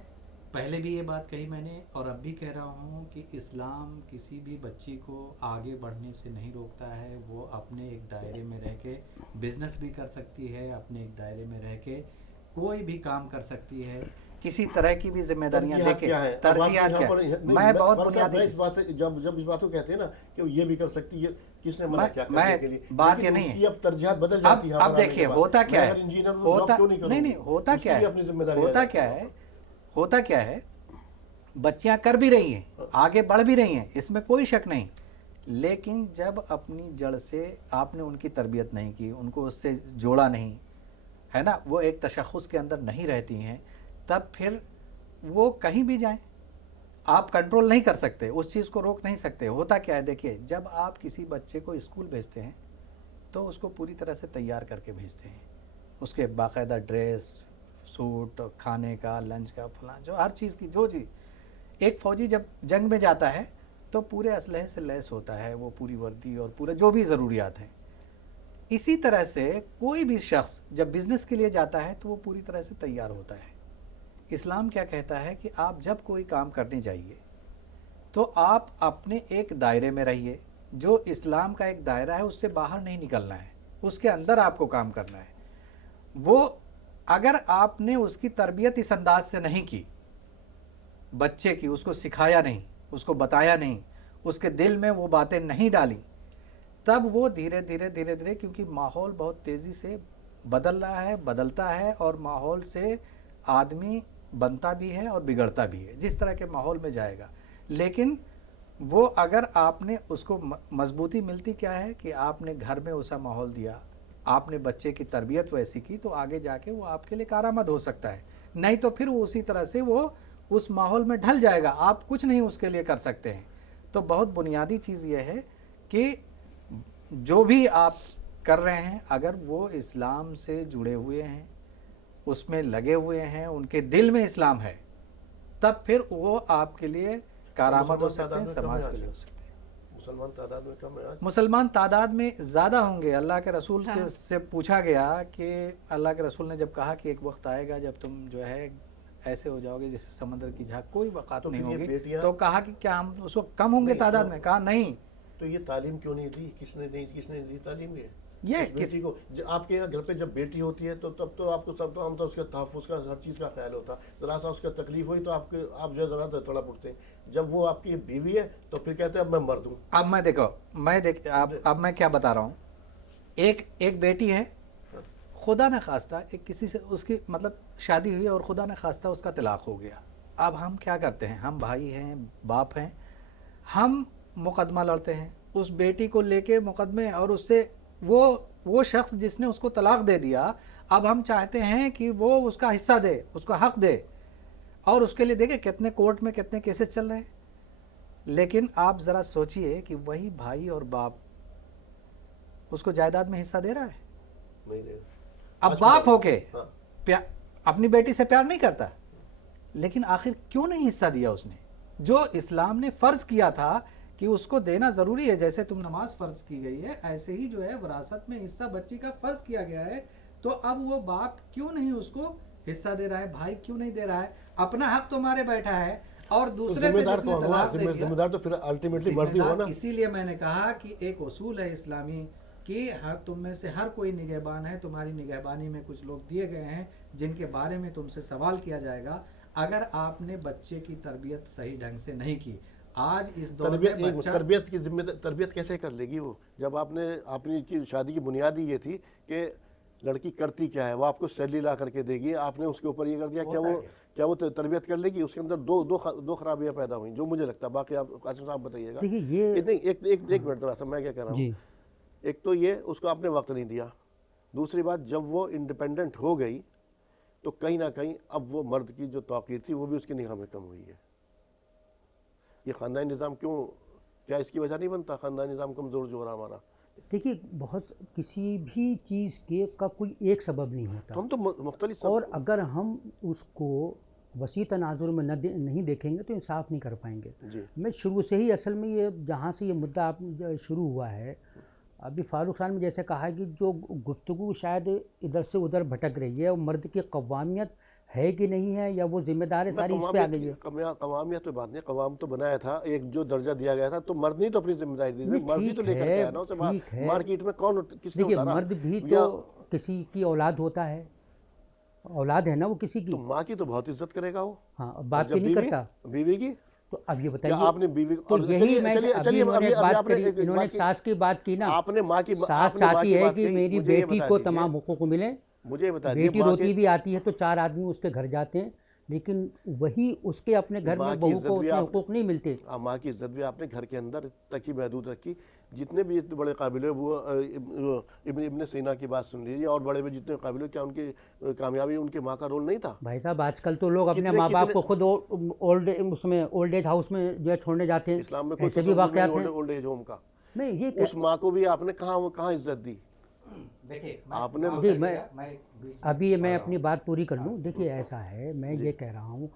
پہلے بھی یہ بات کہی میں نے اور اب بھی کہہ رہا ہوں کہ اسلام کسی بھی بچی کو آگے بڑھنے سے نہیں روکتا ہے. وہ اپنے ایک دائرے میں رہ کے بزنس بھی کر سکتی ہے، اپنے ایک دائرے میں رہ کے کوئی بھی کام کر سکتی ہے، کسی طرح کی بھی ذمہ داریاں دیکھیں. ترجیحات کیا ہے؟ میں بہت بنیادی اس بات سے جب اس بات کو کہتے ہیں نا کہ وہ یہ بھی کر سکتی ہے، کس نے منع کیا کرنے کے لیے، بات یہ نہیں ہے. اب ترجیحات بدل جاتی ہیں. اب دیکھیے ہوتا کیا ہے، ہوتا کیا ہے، ہوتا کیا ہے، بچیاں کر بھی رہی ہیں، آگے بڑھ بھی رہی ہیں، اس میں کوئی شک نہیں. لیکن جب اپنی جڑ سے آپ نے ان کی تربیت نہیں کی، ان کو اس سے جوڑا نہیں ہے نا، وہ ایک تشخص کے اندر نہیں رہتی ہیں، تب پھر وہ کہیں بھی جائیں آپ کنٹرول نہیں کر سکتے، اس چیز کو روک نہیں سکتے. ہوتا کیا ہے دیکھیے، جب آپ کسی بچے کو اسکول بھیجتے ہیں تو اس کو پوری طرح سے تیار کر کے بھیجتے ہیں، اس کے باقاعدہ ڈریس، سوٹ، کھانے کا، لنچ کا، فلاں جو ہر چیز کی جو چیز. ایک فوجی جب جنگ میں جاتا ہے تو پورے اسلحے سے لیس ہوتا ہے، وہ پوری وردی اور پورے جو بھی ضروریات ہیں. اسی طرح سے کوئی بھی شخص جب بزنس کے لیے جاتا ہے تو وہ پوری طرح سے تیار ہوتا ہے. اسلام کیا کہتا ہے کہ آپ جب کوئی کام کرنے جائیے تو آپ اپنے ایک دائرے میں رہیے، جو اسلام کا ایک دائرہ ہے اس سے باہر نہیں نکلنا ہے، اس کے اندر آپ کو کام کرنا ہے. وہ اگر آپ نے اس کی تربیت اس انداز سے نہیں کی، بچے کی اس کو سکھایا نہیں، اس کو بتایا نہیں، اس کے دل میں وہ باتیں نہیں ڈالیں، تب وہ دھیرے دھیرے کیونکہ ماحول بہت تیزی سے بدل رہا ہے، بدلتا ہے، اور ماحول سے آدمی بنتا بھی ہے اور بگڑتا بھی ہے جس طرح کے ماحول میں جائے گا. لیکن وہ اگر آپ نے اس کو مضبوطی ملتی کیا ہے کہ آپ نے گھر میں ایسا ماحول دیا، آپ نے بچے کی تربیت ویسی کی، تو آگے جا کے وہ آپ کے لیے کارآمد ہو سکتا ہے. نہیں تو پھر وہ اسی طرح سے وہ اس ماحول میں ڈھل جائے گا، آپ کچھ نہیں اس کے لیے کر سکتے ہیں. تو بہت بنیادی چیز یہ ہے کہ جو بھی آپ کر رہے ہیں اگر وہ اسلام سے جڑے ہوئے ہیں، اس میں لگے ہوئے ہیں، ان کے دل میں اسلام ہے، تب پھر وہ آپ کے لیے کارآمد ہو سکتے ہیں، سماج کے لیے ہو سکتے ہیں. مسلمان تعداد میں کم ہے آج. مسلمان تعداد میں زیادہ ہوں گے. اللہ کے رسول سے پوچھا گیا کہ اللہ کے رسول نے جب کہا کہ ایک وقت آئے گا جب تم جو ہے ایسے ہو جاؤ گے جیسے سمندر کی جھاگ، کوئی وقات نہیں ہوگی، تو کہا کہ کیا ہم اس وقت کم ہوں گے تعداد میں؟ کہا نہیں. تو یہ تعلیم کیوں نہیں دی؟ کس نے دی تعلیم؟ یہ بیٹی کو آپ کے گھر پہ جب بیٹی ہوتی ہے تو تب تو آپ کو سب تو ہم تو اس کے تحفظ کا ہر چیز کا خیال ہوتا. ذرا سا اس کا تکلیف ہوئی تو آپ جو ہے ذرا تھوڑا پڑتے ہیں. جب وہ آپ کی بیوی ہے تو پھر کہتے ہیں اب میں مرد ہوں. اب میں دیکھو اب میں کیا بتا رہا ہوں. ایک بیٹی ہے، خدا نہ خواستہ ایک کسی سے اس کی مطلب شادی ہوئی اور خدا نہ خواستہ اس کا طلاق ہو گیا. اب ہم کیا کرتے ہیں؟ ہم بھائی ہیں، باپ ہیں، ہم مقدمہ لڑتے ہیں اس بیٹی کو لے کے مقدمے، اور اس سے وہ شخص جس نے اس کو طلاق دے دیا، اب ہم چاہتے ہیں کہ وہ اس کا حصہ دے، اس کا حق دے، اور اس کے لیے دیکھیں کتنے کورٹ میں کتنے کیسز چل رہے ہیں. لیکن آپ ذرا سوچئے کہ وہی بھائی اور باپ اس کو جائیداد میں حصہ دے رہا ہے. نہیں دے. اب باپ ہو کے اپنی بیٹی سے پیار نہیں کرتا، لیکن آخر کیوں نہیں حصہ دیا اس نے؟ جو اسلام نے فرض کیا تھا کہ اس کو دینا ضروری ہے، جیسے تم نماز فرض کی گئی ہے ایسے ہی جو ہے وراثت میں حصہ بچی کا فرض کیا گیا ہے، تو اب وہ باپ کیوں نہیں اس کو حصہ دے رہا ہے؟ بھائی کیوں نہیں دے رہا ہے؟ اپنا حق تو مارے بیٹھا ہے اور دوسرے سے جس نے طلاق دے دیا، ذمہ دار تو پھر الٹیمیٹلی مرد ہی ہوا نا. اسی لیے میں نے کہا کہ ایک اصول ہے اسلامی کہ تم میں سے ہر کوئی نگہبان ہے، تمہاری نگہبانی میں کچھ لوگ دیے گئے ہیں جن کے بارے میں تم سے سوال کیا جائے گا اگر آپ نے بچے کی تربیت صحیح ڈھنگ سے نہیں کی. آج اس دور میں تربیت کی ذمہ تربیت کیسے کر لے گی وہ، جب آپ نے اپنی شادی کی بنیاد ہی یہ تھی کہ لڑکی کرتی کیا ہے، وہ آپ کو سیلری لا کر کے دے گی، آپ نے اس کے اوپر یہ کر دیا، کیا وہ تربیت کر لے گی؟ اس کے اندر دو خرابیاں پیدا ہوئیں جو مجھے لگتا ہے. باقی آپ قاسم صاحب بتائیے گا. ایک منٹ ذرا سا، میں کیا کہہ رہا ہوں، ایک تو یہ اس کو آپ نے وقت نہیں دیا، دوسری بات جب وہ انڈیپینڈنٹ ہو گئی تو کہیں نہ کہیں اب وہ مرد کی جو توقیر تھی وہ بھی اس کی نگاہ میں کم ہوئی ہے. یہ خاندانی نظام کیا اس کی وجہ نہیں بنتا؟ خاندانی نظام کمزور جو ہو رہا ہمارا. دیکھیے بہت کسی بھی چیز کا کوئی ایک سبب نہیں ہوتا، ہم تو مختلف اور اگر ہم اس کو وسیع تناظر میں نہیں دیکھیں گے تو انصاف نہیں کر پائیں گے. میں شروع سے ہی اصل میں یہ جہاں سے یہ مدعا شروع ہوا ہے، ابھی فاروق صاحب نے جیسے کہا کہ جو گفتگو شاید ادھر سے ادھر بھٹک رہی ہے، اور مرد کی قوامیت ہے کہ نہیں ہے یا وہ ذمہ دار ساری اس پہ آ گئی ہے. قوامیت تو بات نہیں، قوام تو بنایا تھا، ایک جو درجہ دیا گیا تھا تو مرد نہیں تو اپنی ذمہ داری دی، مرد ہی تو لے کر کے آیا نا اسے مارکیٹ میں. کون کس نے دیکھیے اتارا؟ مرد بھی تو کسی کی اولاد ہوتا ہے، اولاد ہے نا وہ کسی کی. تو ماں کی تو بہت عزت کرے گا وہ. ہاں بات بھی نہیں کرتا بیوی کی. تو اب یہ بتائیے آپ نے بیوی تو یہی میں ابھی انہوں نے ساس کی بات کی نا، آپ نے ماں کی ساس چاہتی ہے کہ میری بیٹی کو تمام حقوق ملیں. مجھے بتا دیجیے، بیٹی روتی بھی آتی ہے تو 4 آدمی اس کے گھر جاتے ہیں، لیکن وہی اس کے اپنے گھر میں بہو کو اتنے حقوق نہیں ملتے. ماں کی عزت بھی آپ نے گھر کے اندر تک ہی محدود رکھی. جتنے بھی اتنے بڑے قابل ہیں، وہ ابن سینا کی بات سن لیجیے، اور بڑے بھی جتنے قابل ہیں، کیا ان کی کامیابی ان کی ماں کا رول نہیں تھا؟ بھائی صاحب آج کل تو لوگ اپنے ماں باپ کو خود اولڈ ایج ہاؤس میں جو ہے چھوڑنے جاتے ہیں. اسلام میں ایسے بھی واقعات ہیں. اولڈ ایج ہوم کا میں یہ اس ماں کو بھی آپ نے کہاں عزت دی؟ آپ نے ابھی میں اپنی بات پوری کر لوں. دیکھیے ایسا ہے، میں یہ کہہ رہا ہوں،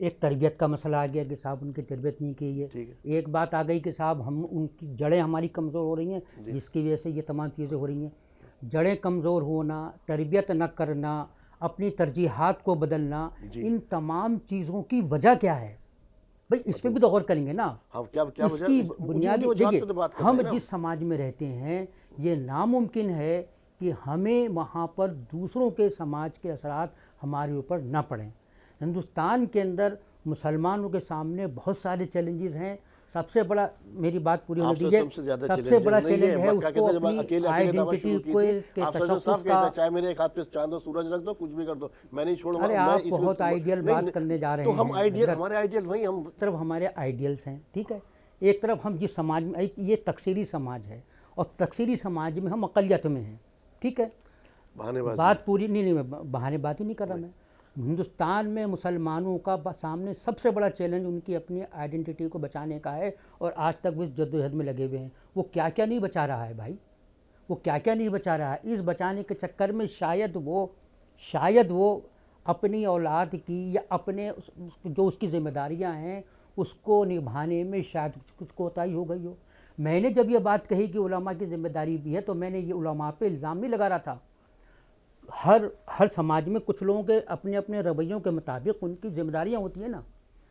ایک تربیت کا مسئلہ آ گیا کہ صاحب ان کی تربیت نہیں کی ہے. ایک بات آ گئی کہ صاحب ہم ان کی جڑیں ہماری کمزور ہو رہی ہیں، جس کی وجہ سے یہ تمام چیزیں ہو رہی ہیں. جڑیں کمزور ہونا، تربیت نہ کرنا، اپنی ترجیحات کو بدلنا، ان تمام چیزوں کی وجہ کیا ہے بھائی؟ اس پہ بھی تو غور کریں گے نا. اس کی بنیادی دیکھیے، ہم جس سماج میں رہتے ہیں یہ ناممکن ہے کہ ہمیں وہاں پر دوسروں کے سماج کے اثرات ہمارے اوپر نہ پڑیں. ہندوستان کے اندر مسلمانوں کے سامنے بہت سارے چیلنجز ہیں. سب سے بڑا، میری بات پوری ہونے دیجیے، سب سے بڑا چیلنج ہے اس کو اپنی آئیڈینٹی کے تشخص کا. چاہے میرے ایک ہاتھ پہ چاند و سورج رکھ دو، کچھ بھی کر دو، میں نہیں چھوڑوں گا. ارے آپ بہت آئیڈیل بات کرنے جا رہے ہیں. تو ہم آئیڈیل، ہمارے آئیڈیل وہی، ہم طرف ہمارے آئیڈیلس ہیں. ٹھیک ہے، ایک طرف ہم جس سماج میں، یہ تکثیری سماج ہے اور تکثیری سماج میں ہم اقلیت میں ہیں. ٹھیک ہے، بات پوری نہیں، میں بہانے بات ہی نہیں کر رہا. میں ہندوستان میں مسلمانوں کا سامنے سب سے بڑا چیلنج ان کی اپنی آئیڈینٹی کو بچانے کا ہے، اور آج تک وہ جدوجہد میں لگے ہوئے ہیں. وہ کیا کیا نہیں بچا رہا ہے بھائی، وہ کیا کیا نہیں بچا رہا ہے. اس بچانے کے چکر میں شاید وہ اپنی اولاد کی یا اپنے جو اس کی ذمہ داریاں ہیں اس کو نبھانے میں شاید کچھ کوتاہی ہو گئی ہو. میں نے جب یہ بات کہی کہ علماء کی ذمہ داری بھی ہے تو میں نے یہ علماء پہ الزام نہیں لگا رہا تھا. ہر سماج میں کچھ لوگوں کے اپنے اپنے رویوں کے مطابق ان کی ذمہ داریاں ہوتی ہیں نا.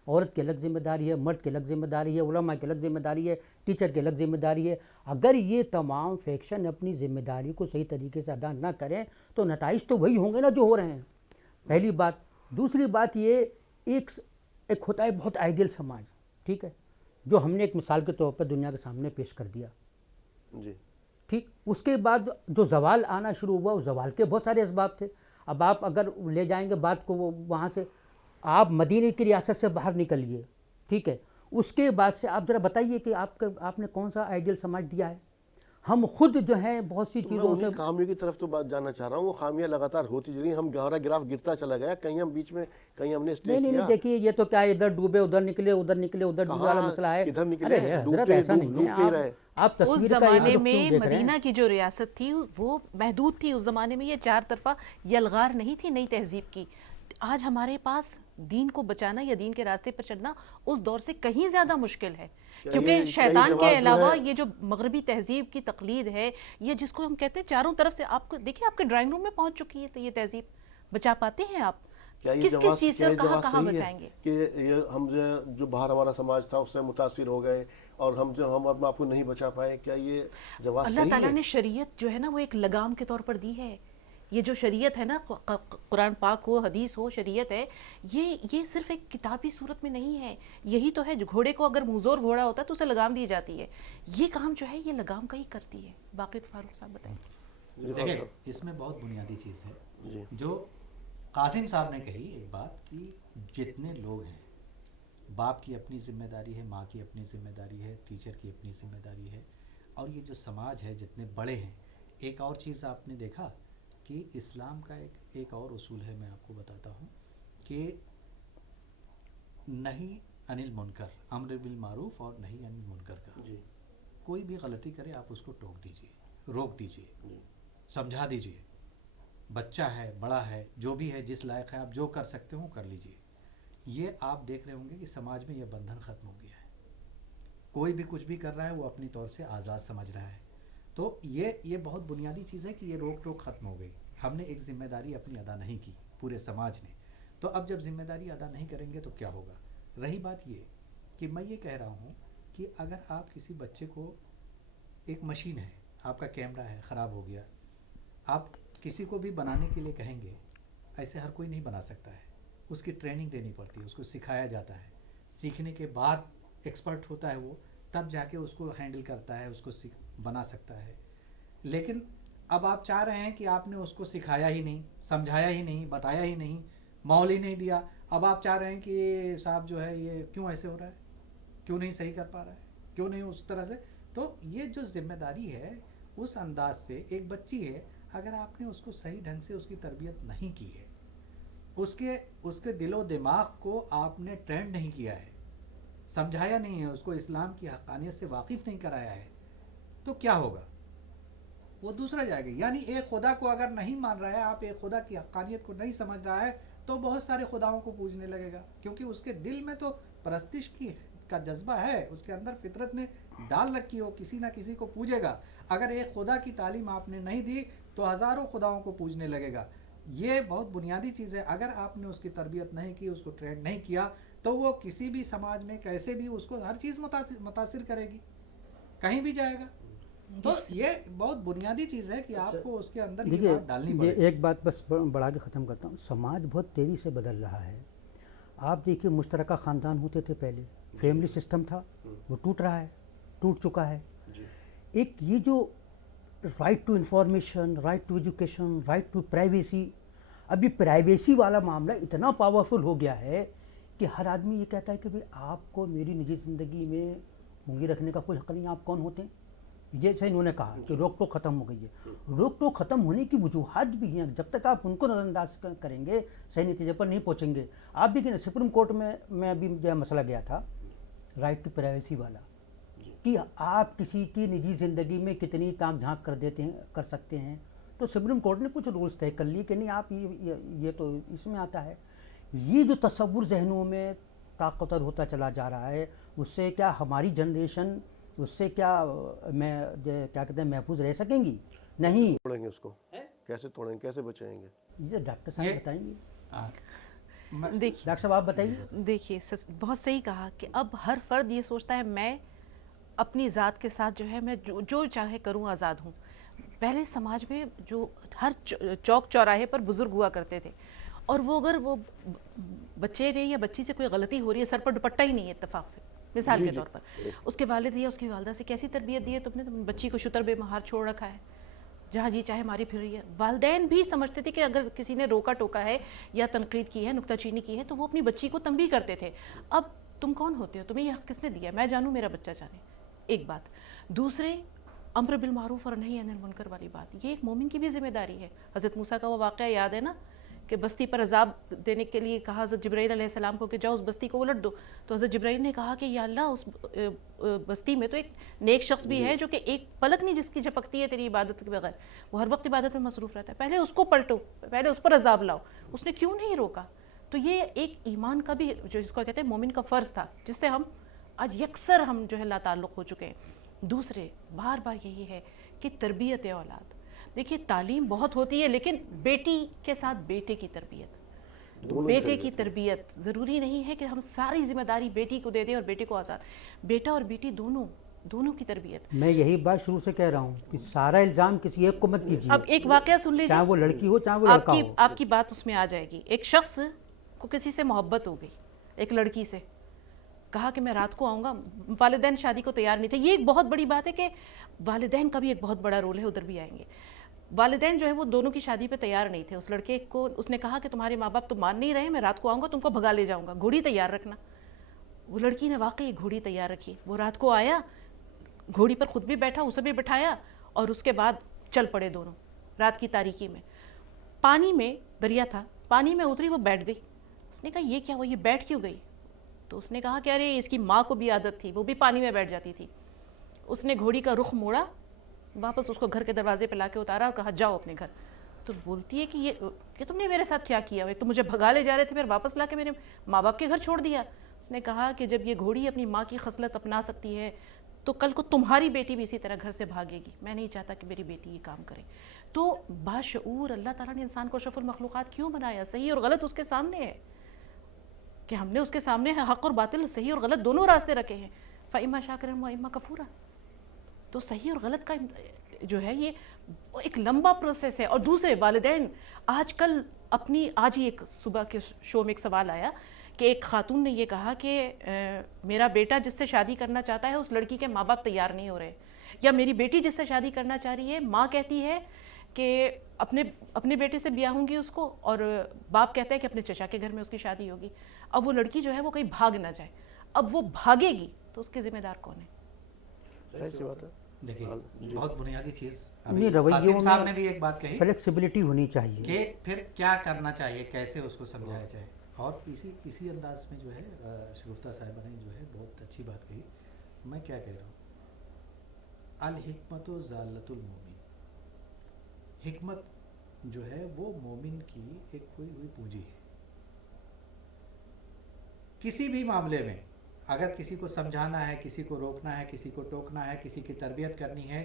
عورت کی الگ ذمہ داری ہے، مرد کی الگ ذمہ داری ہے، علماء کی الگ ذمہ داری ہے، ٹیچر کی الگ ذمہ داری ہے. اگر یہ تمام فیکشن اپنی ذمہ داری کو صحیح طریقے سے ادا نہ کریں تو نتائج تو وہی ہوں گے نا جو ہو رہے ہیں. پہلی بات. دوسری بات یہ ایک ہوتا ہے بہت آئیڈیل سماج، ٹھیک ہے، جو ہم نے ایک مثال کے طور پر دنیا کے سامنے پیش کر دیا. جی ٹھیک. اس کے بعد جو زوال آنا شروع ہوا، اس زوال کے بہت سارے اسباب تھے. اب آپ اگر لے جائیں گے بات کو وہاں سے، آپ مدینے کی ریاست سے باہر نکلیے، ٹھیک ہے، اس کے بعد سے آپ ذرا بتائیے کہ آپ نے کون سا آئیڈیل سماج دیا ہے. ہم خود جو ہیں بہت سی چیزوں سے خامیوں کی طرف تو بات جاننا چاہ رہا ہوں. وہ خامیاں لگاتار ہوتی جا رہی ہیں، ہمارا گراف گرتا چلا گیا. کہیں ہم بیچ میں، کہیں ہم نے نہیں دیکھیے، یہ تو کیا ادھر ڈوبے ادھر نکلے، ادھر نکلے ادھر ڈوبے والا مسئلہ ہے. ادھر نکلے حضرت ایسا نہیں ہے. آپ اس زمانے میں مدینہ کی جو ریاست تھی وہ محدود تھی. اس زمانے میں یہ 4 طرفہ یلغار نہیں تھی نئی تہذیب کی. آج ہمارے پاس دین کو بچانا یا دین کے راستے پر چلنا اس دور سے کہیں زیادہ مشکل ہے، یہ کیونکہ شیطان جواب کے جو علاوہ ہے- یہ جو مغربی تہذیب کی تقلید ہے، یہ جس کو ہم کہتے ہیں چاروں طرف سے آپ کو دیکھیں، آپ کے ڈرائنگ روم میں پہنچ چکی ہے تو یہ تہذیب بچا پاتے ہیں آپ؟ کیا یہ کس جواز- کس چیز سے کیا اور یہ کہاں جواز کہاں صحیح ہے بچائیں گے؟ کہ یہ ہم جو باہر ہمارا سماج تھا اس سے متاثر ہو گئے اور ہم اپنے آپ کو نہیں بچا پائے، کیا یہ جواز اللہ صحیح تعالیٰ ہے؟ نے شریعت جو ہے نا وہ ایک لگام کے طور پر دی ہے. یہ جو شریعت ہے نا، قرآن پاک ہو، حدیث ہو، شریعت ہے، یہ صرف ایک کتابی صورت میں نہیں ہے. یہی تو ہے، جو گھوڑے کو اگر منظور گھوڑا ہوتا ہے تو اسے لگام دی جاتی ہے. یہ کام جو ہے یہ لگام کا ہی کرتی ہے. باقی فاروق صاحب بتائیں. دیکھیں اس میں بہت بنیادی چیز ہے جی جو قاسم صاحب نے کہی ایک بات کہ جتنے لوگ ہیں، باپ کی اپنی ذمہ داری ہے، ماں کی اپنی ذمہ داری ہے، ٹیچر کی اپنی ذمہ داری ہے، اور یہ جو سماج ہے جتنے بڑے ہیں. ایک اور چیز آپ نے دیکھا کہ اسلام کا ایک اور اصول ہے، میں آپ کو بتاتا ہوں کہ نہی عن المنکر، امر بالمعروف اور نہی عن المنکر کا. جی کوئی بھی غلطی کرے آپ اس کو ٹوک دیجئے، روک دیجئے، جی سمجھا دیجئے. بچہ ہے، بڑا ہے، جو بھی ہے، جس لائق ہے، آپ جو کر سکتے ہو کر لیجئے. یہ آپ دیکھ رہے ہوں گے کہ سماج میں یہ بندھن ختم ہو گیا ہے. کوئی بھی کچھ بھی کر رہا ہے وہ اپنی طور سے آزاد سمجھ رہا ہے. تو یہ بہت بنیادی چیز ہے کہ یہ روک ٹوک ختم ہو گئی. ہم نے ایک ذمہ داری اپنی ادا نہیں کی، پورے سماج نے. تو اب جب ذمہ داری ادا نہیں کریں گے تو کیا ہوگا؟ رہی بات یہ کہ میں یہ کہہ رہا ہوں کہ اگر آپ کسی بچے کو، ایک مشین ہے، آپ کا کیمرہ ہے، خراب ہو گیا، آپ کسی کو بھی بنانے کے لیے کہیں گے، ایسے ہر کوئی نہیں بنا سکتا ہے. اس کی ٹریننگ دینی پڑتی ہے، اس کو سکھایا جاتا ہے. سیکھنے کے بعد ایکسپرٹ ہوتا ہے وہ، تب جا کے اس کو ہینڈل کرتا ہے، اس کو بنا سکتا ہے. لیکن اب آپ چاہ رہے ہیں کہ آپ نے اس کو سکھایا ہی نہیں، سمجھایا ہی نہیں، بتایا ہی نہیں، ماحول ہی نہیں دیا. اب آپ چاہ رہے ہیں کہ یہ صاحب جو ہے یہ کیوں ایسے ہو رہا ہے، کیوں نہیں صحیح کر پا رہا ہے، کیوں نہیں اس طرح سے. تو یہ جو ذمہ داری ہے اس انداز سے، ایک بچی ہے، اگر آپ نے اس کو صحیح ڈھنگ سے اس کی تربیت نہیں کی ہے، اس کے دل و دماغ کو آپ نے ٹرینڈ نہیں کیا ہے، سمجھایا نہیں ہے، اس کو اسلام کی حقانیت سے واقف نہیں کرایا ہے، تو کیا ہوگا؟ وہ دوسرا جائے گا. یعنی ایک خدا کو اگر نہیں مان رہا ہے، آپ ایک خدا کی حقانیت کو نہیں سمجھ رہا ہے، تو بہت سارے خداؤں کو پوجنے لگے گا. کیونکہ اس کے دل میں تو پرستش کا جذبہ ہے، اس کے اندر فطرت نے ڈال رکھی ہو، کسی نہ کسی کو پوجے گا. اگر ایک خدا کی تعلیم آپ نے نہیں دی تو ہزاروں خداؤں کو پوجنے لگے گا. یہ بہت بنیادی چیز ہے. اگر آپ نے اس کی تربیت نہیں کی، اس کو ٹرین نہیں کیا، تو وہ کسی بھی سماج میں کیسے بھی اس کو ہر چیز متاثر کرے گی، کہیں بھی جائے گا. تو یہ بہت بنیادی چیز ہے کہ آپ کو اس کے اندر یہ دیکھیے بات ڈالنی یہ پڑے گی. ایک بات بس بڑھا کے ختم کرتا ہوں. سماج بہت تیزی سے بدل رہا ہے. آپ دیکھیے مشترکہ خاندان ہوتے تھے پہلے، فیملی سسٹم تھا، وہ ٹوٹ رہا ہے، ٹوٹ چکا ہے. ایک یہ جو right to information, right to education, right to privacy, اب یہ پرائیویسی والا معاملہ اتنا پاورفل ہو گیا ہے کہ ہر آدمی یہ کہتا ہے کہ بھئی آپ کو میری نجی زندگی میں انگلی رکھنے کا کوئی حق نہیں. آپ کون ہوتے ہیں؟ جیسے انہوں نے کہا کہ روک ٹوک ختم ہو گئی ہے. روک ٹوک ختم ہونے کی وجوہات بھی ہیں. جب تک آپ ان کو نظر انداز کریں گے صحیح نتیجے پر نہیں پہنچیں گے. آپ دیکھیں سپریم کورٹ میں ابھی جو مسئلہ گیا تھا رائٹ ٹو پرائیویسی والا، کہ آپ کسی کی نجی زندگی میں کتنی تاک جھانک کر سکتے ہیں. تو سپریم کورٹ نے کچھ رولز طے کر لیے کہ نہیں آپ یہ تو اس میں آتا ہے. یہ جو تصور ذہنوں میں طاقتور ہوتا چلا جا رہا ہے، اس سے کیا ہماری جنریشن، اس سے کیا کیا کہتے ہیں محفوظ رہ سکیں گی؟ نہیں. توڑیں گے اس کو، کیسے توڑیں گے، کیسے بچائیں گے؟ یہ ڈاکٹر صاحب بتائیں گے. دیکھیے ڈاکٹر صاحب آپ بتائیے. دیکھیے بہت صحیح کہا کہ اب ہر فرد یہ سوچتا ہے میں اپنی ذات کے ساتھ جو ہے میں جو چاہے کروں آزاد ہوں. پہلے سماج میں جو ہر چوک چوراہے پر بزرگ ہوا کرتے تھے، اور وہ اگر وہ بچے نے یا بچی سے کوئی غلطی ہو رہی ہے، سر پر دوپٹہ ہی نہیں ہے اتفاق سے، مثال کے طور پر، اس کے والد یا اس کی والدہ سے کیسی تربیت دی ہے تم نے؟ بچی کو شتر بے مہار چھوڑ رکھا ہے، جہاں جی چاہے ماری پھر رہی ہے. والدین بھی سمجھتے تھے کہ اگر کسی نے روکا ٹوکا ہے یا تنقید کی ہے، نکتہ چینی کی ہے، تو وہ اپنی بچی کو تنبیہ کرتے تھے. اب تم کون ہوتے ہو؟ تمہیں یہ حق کس نے دیا؟ میں جانوں، میرا بچہ جانے. ایک بات. دوسرے، امر بالمعروف اور نہی عن المنکر والی بات، یہ ایک مومن کی بھی ذمہ داری ہے. حضرت موسیٰ کا وہ واقعہ یاد ہے نا کہ بستی پر عذاب دینے کے لیے کہا حضرت جبرائیل علیہ السلام کو کہ جاؤ اس بستی کو الٹ دو. تو حضرت جبرائیل نے کہا کہ یا اللہ، اس بستی میں تو ایک نیک شخص بھی ہے جو کہ ایک پلک نہیں جس کی جھپکتی ہے تیری عبادت کے بغیر، وہ ہر وقت عبادت میں مصروف رہتا ہے، پہلے اس کو پلٹو، پہلے اس پر عذاب لاؤ. اس نے کیوں نہیں روکا؟ تو یہ ایک ایمان کا بھی جو اس کو کہتے ہیں مومن کا فرض تھا، جس سے ہم آج یکسر ہم جو ہے لا تعلق ہو چکے ہیں۔ دوسرے بار بار یہی ہے کہ تربیت اولاد، دیکھیے تعلیم بہت ہوتی ہے لیکن بیٹی کے ساتھ بیٹے کی تربیت، بیٹے کی تربیت ضروری نہیں ہے کہ ہم ساری ذمہ داری بیٹی کو دے دیں اور بیٹے کو آزاد، بیٹا اور بیٹی دونوں کی تربیت۔ میں یہی بات شروع سے کہہ رہا ہوں کہ سارا الزام کسی ایک کو مت کیجیے۔ اب ایک واقعہ سن لیجیے، چاہے وہ لڑکی ہو چاہے وہ لڑکا ہو، آپ کی بات اس میں آ جائے گی۔ ایک شخص کو کسی سے محبت ہو گئی، ایک لڑکی سے، کہا کہ میں رات کو آؤں گا، والدین شادی کو تیار نہیں تھے۔ یہ ایک بہت بڑی بات ہے کہ والدین کا بھی ایک بہت بڑا رول ہے، ادھر بھی آئیں گے۔ والدین جو ہے وہ دونوں کی شادی پہ تیار نہیں تھے۔ اس لڑکے کو اس نے کہا کہ تمہارے ماں باپ تو مان نہیں رہے، میں رات کو آؤں گا تم کو بھگا لے جاؤں گا، گھوڑی تیار رکھنا۔ وہ لڑکی نے واقعی گھوڑی تیار رکھی، وہ رات کو آیا، گھوڑی پر خود بھی بیٹھا، اسے بھی بٹھایا، اور اس کے بعد چل پڑے دونوں رات کی تاریکی میں۔ پانی میں، دریا تھا، پانی میں اتری، وہ بیٹھ گئی۔ اس نے کہا یہ کیا ہوا، یہ بیٹھ کیوں گئی؟ تو اس نے کہا کہ ارے اس کی ماں کو بھی عادت تھی، وہ بھی پانی میں بیٹھ جاتی تھی۔ اس نے گھوڑی کا رخ موڑا، واپس اس کو گھر کے دروازے پہ لا کے اتارا اور کہا جاؤ اپنے گھر۔ تو بولتی ہے کہ یہ تم نے میرے ساتھ کیا کیا؟ ایک تو مجھے بھگا لے جا رہے تھے، پھر واپس لا کے میرے ماں باپ کے گھر چھوڑ دیا۔ اس نے کہا کہ جب یہ گھوڑی اپنی ماں کی خصلت اپنا سکتی ہے تو کل کو تمہاری بیٹی بھی اسی طرح گھر سے بھاگے گی۔ میں نہیں چاہتا کہ میری بیٹی یہ کام کرے۔ تو باشعور اللہ تعالیٰ نے انسان کو اشرف المخلوقات کیوں بنایا؟ صحیح اور غلط اس کے سامنے ہے، کہ ہم نے اس کے سامنے حق اور باطل، صحیح اور غلط دونوں راستے رکھے ہیں، فَإِمَّا شَاكِرًا وَإِمَّا كَفُورًا۔ تو صحیح اور غلط کا جو ہے یہ ایک لمبا پروسیس ہے۔ اور دوسرے والدین آج کل اپنی، آج ہی ایک صبح کے شو میں ایک سوال آیا کہ ایک خاتون نے یہ کہا کہ میرا بیٹا جس سے شادی کرنا چاہتا ہے اس لڑکی کے ماں باپ تیار نہیں ہو رہے، یا میری بیٹی جس سے شادی کرنا چاہ رہی ہے، ماں کہتی ہے کہ اپنے بیٹے سے بیاہ ہوں گی اس کو، اور باپ کہتا ہے کہ اپنے چچا کے گھر میں اس کی شادی ہوگی۔ اب وہ لڑکی جو ہے وہ کہیں بھاگ نہ جائے، اب وہ بھاگے گی تو اس کے ذمہ دار کون ہے؟ ایسی بات ہے۔ دیکھیے بہت بنیادی چیز اپنی قاسم رویوں صاحب میں نے بھی ایک بات کہی فلیکسیبلٹی ہونی چاہیے کہ پھر کیا کرنا چاہیے، کیسے اس کو سمجھایا جائے۔ اور اسی انداز میں جو ہے شگفتہ صاحبہ نے جو ہے بہت اچھی بات کہی۔ میں کیا کہہ رہا ہوں، الحکمت و ضالۃ المومن، حکمت جو ہے وہ مومن کی ایک کھوئی ہوئی پونجی ہے۔ کسی بھی معاملے میں اگر کسی کو سمجھانا ہے، کسی کو روکنا ہے، کسی کو ٹوکنا ہے، کسی کی تربیت کرنی ہے،